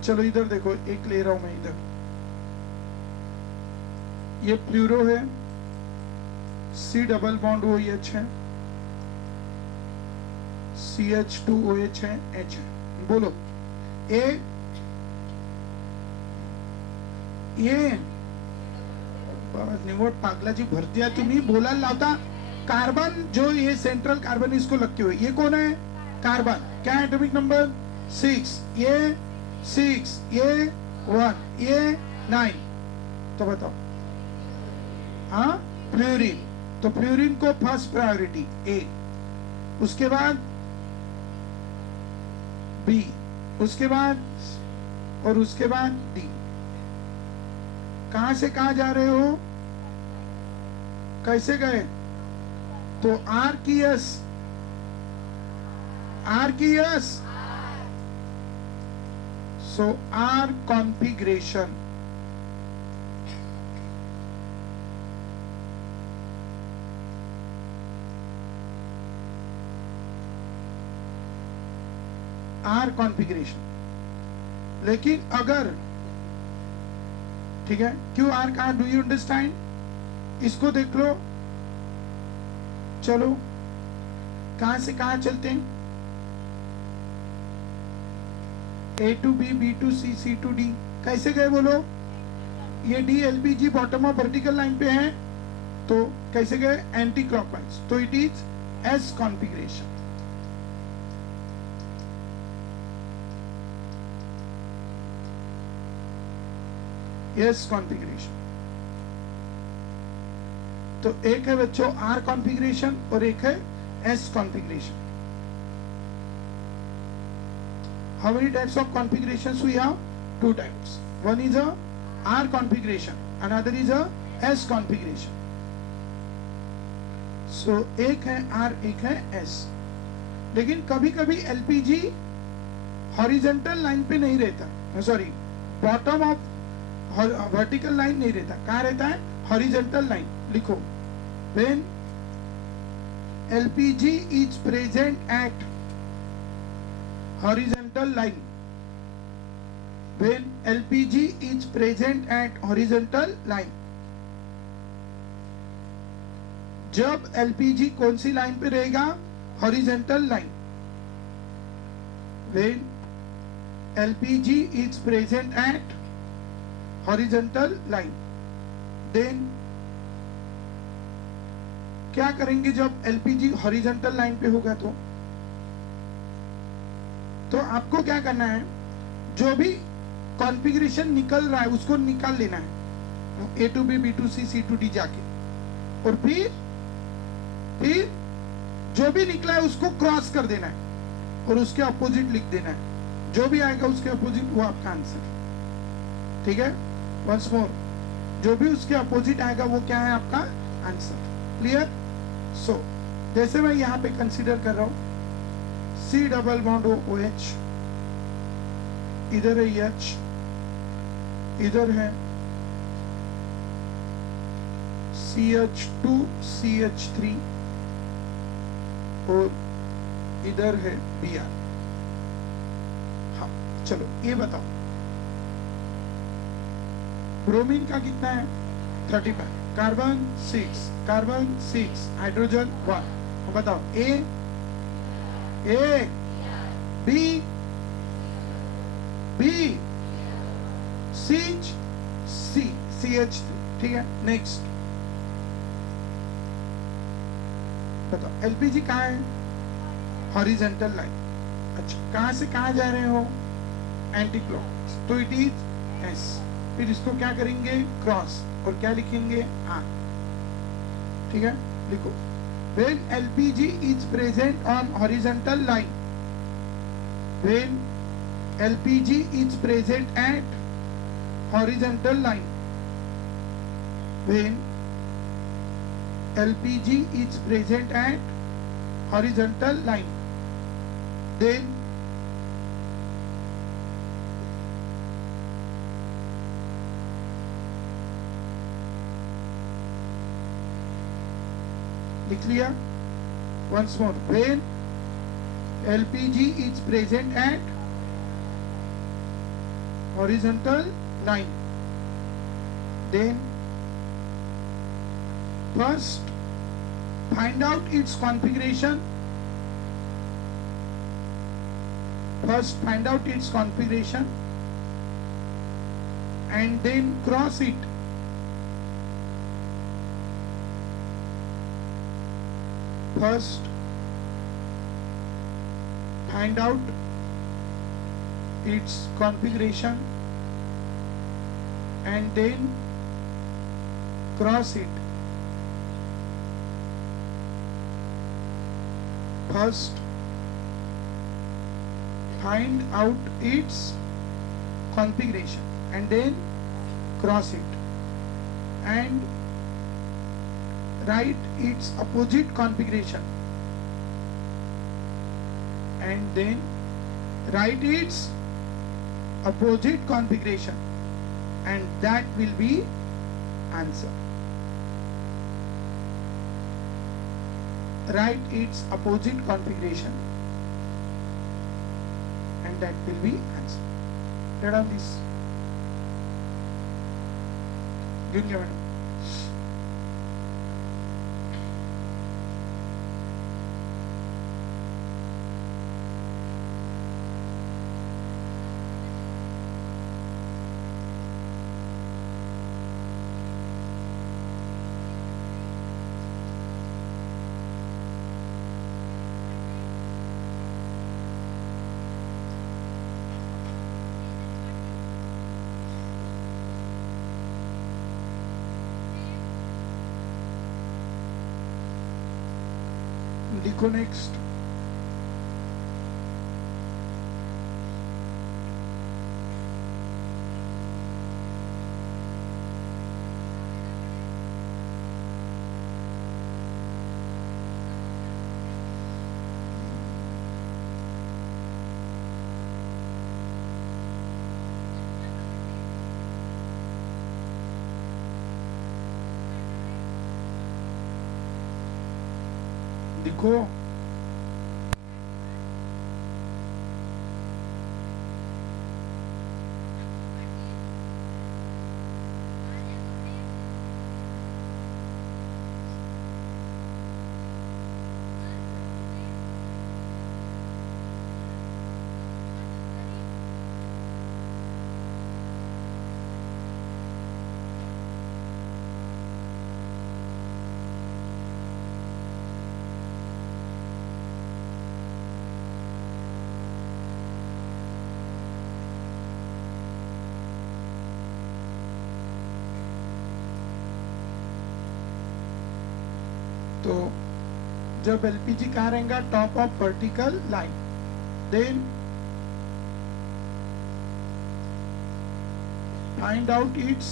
चलो इधर देखो, एक ले रहा हूं मैं इधर, ये प्लूरो है, C डबल बॉन्ड OH है, CH2OH है, H है। बोलो ये निवड पागलाची भरती आहे तुम्ही, बोलायला लावता। कार्बन जो ये सेंट्रल कार्बन इसको लगते हुए, ये कौन है? कार्बन। क्या एटॉमिक नंबर? 6, ये 6, ये 1, ये 9। तो बताओ, हाँ, फ्लोरीन। तो फ्लोरीन को फर्स्ट प्रायोरिटी ए, उसके बाद बी, उसके बाद और उसके बाद डी। कहां से कहां जा रहे हो? कैसे गए? तो आर की S, so R configuration, R configuration। लेकिन अगर, ठीक है, क्यों R कहा? Do you understand? इसको देख लो, चलो कहां से कहां चलते हैं? A to B, B to C, C to D, कैसे गए बोलो? ये D LPG bottom of vertical line पे है, तो कैसे गए? Anticlockwise. तो it is S configuration. S configuration. तो एक है बच्चों R कॉन्फ़िगरेशन और एक है S configuration. How many types of configurations we have? 2 types. One is a R configuration, another is a S configuration. So एक है R, एक है S। लेकिन कभी कभी LPG हॉरिजॉन्टल लाइन पे नहीं रहता, sorry, bottom of vertical line नहीं रहता। कहाँ रहता है? Horizontal line. लिखो, when LPG is present at horizontal line, when LPG is present at horizontal line, जब LPG कौन सी लाइन पे रहेगा? Horizontal line. when LPG is present at horizontal line, then क्या करेंगे जब LPG हॉरिजॉन्टल लाइन पे होगा? तो आपको क्या करना है, जो भी कॉन्फ़िगरेशन निकल रहा है उसको निकाल लेना है, A to B, B to C, C to D जाके, और फिर जो भी निकला है उसको क्रॉस कर देना है और उसके अपोजिट लिख देना है। जो भी आएगा उसके अपोजिट वो आपका आंसर, ठीक है। वंस मोर, जो भी उसके अपोजिट आएगा वो क्या है आपका आंसर, क्लियर। सो जैसे मैं यहाँ पे कंसीडर कर रहा हूँ C डबल बॉन्ड OH, इधर है H, इधर है CH2 CH3 और इधर है Br। हाँ चलो ये बताओ, ब्रोमीन का कितना है 35, कार्बन 6, कार्बन 6, हाइड्रोजन 1। बताओ A B C CH3, ठीक है। नेक्स्ट बताओ LPG कहाँ है, हॉरिजॉन्टल लाइन। अच्छा कहाँ से कहाँ जा रहे हो, एंटी क्लॉकवाइज, तो इट इज S। फिर इसको क्या करेंगे क्रॉस, और क्या लिखेंगे R, ठीक है। लिखो when LPG is present on horizontal line, when LPG is present at horizontal line, when LPG is present at horizontal line, then लिख लिया। once more, when LPG is present at horizontal line, then first find out its configuration, first find out its configuration and then cross it, first find out its configuration and then cross it, first find out its configuration and then cross it and write its opposite configuration and then write its opposite configuration and that will be answer. Write its opposite configuration and that will be answer. Read on this. Give me a minute. लिखो next. लिखो तो जब LPG कहाँ रहेगा top of vertical line, then find out its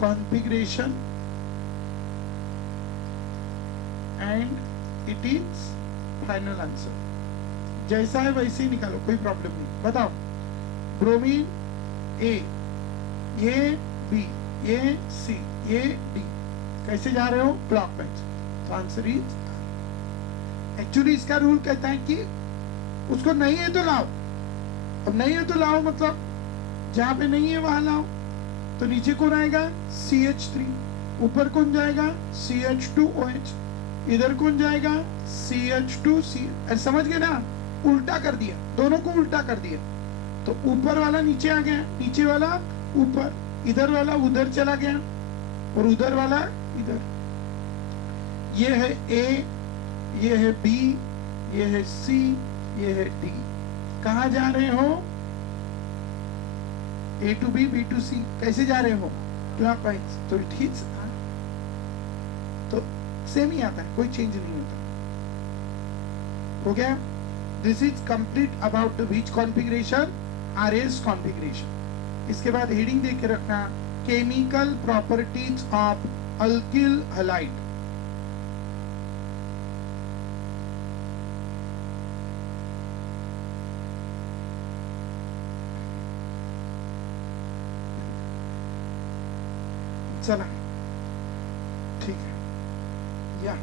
configuration and it is final answer. जैसा है वैसे ही निकालो, कोई प्रॉब्लम नहीं। बताओ, ब्रोमीन ए, ये बी, ये सी, ये डी, कैसे जा रहे हो? क्लॉकवाइज। तो आंसर इज, एक्चुअली इसका रूल कहता है कि उसको नहीं है तो लाओ। अब नहीं है तो लाओ मतलब जहां पे नहीं है वहां लाओ। तो नीचे कौन आएगा? CH3। ऊपर कौन जाएगा? CH2OH। इधर कौन जाएगा? CH2C। समझ गए ना? उल्टा कर दिया, दोनों को उल्टा कर दिया। तो ऊपर वाला नीचे आ गया, नीचे वाला ऊपर, इधर वाला उधर चला गया और उधर वाला इधर। ये है A, ये है B, ये है C, ये है D। कहा जा रहे हो? A to B, B to C। कैसे जा रहे हो? क्लॉकवाइज। तो ठीक, तो सेम ही आता है, कोई चेंज नहीं होता। हो गया? This is complete about the which configuration? RS configuration. इसके बाद हेडिंग देख के रखना, chemical properties of alkyl halide. चला, ठीक है, या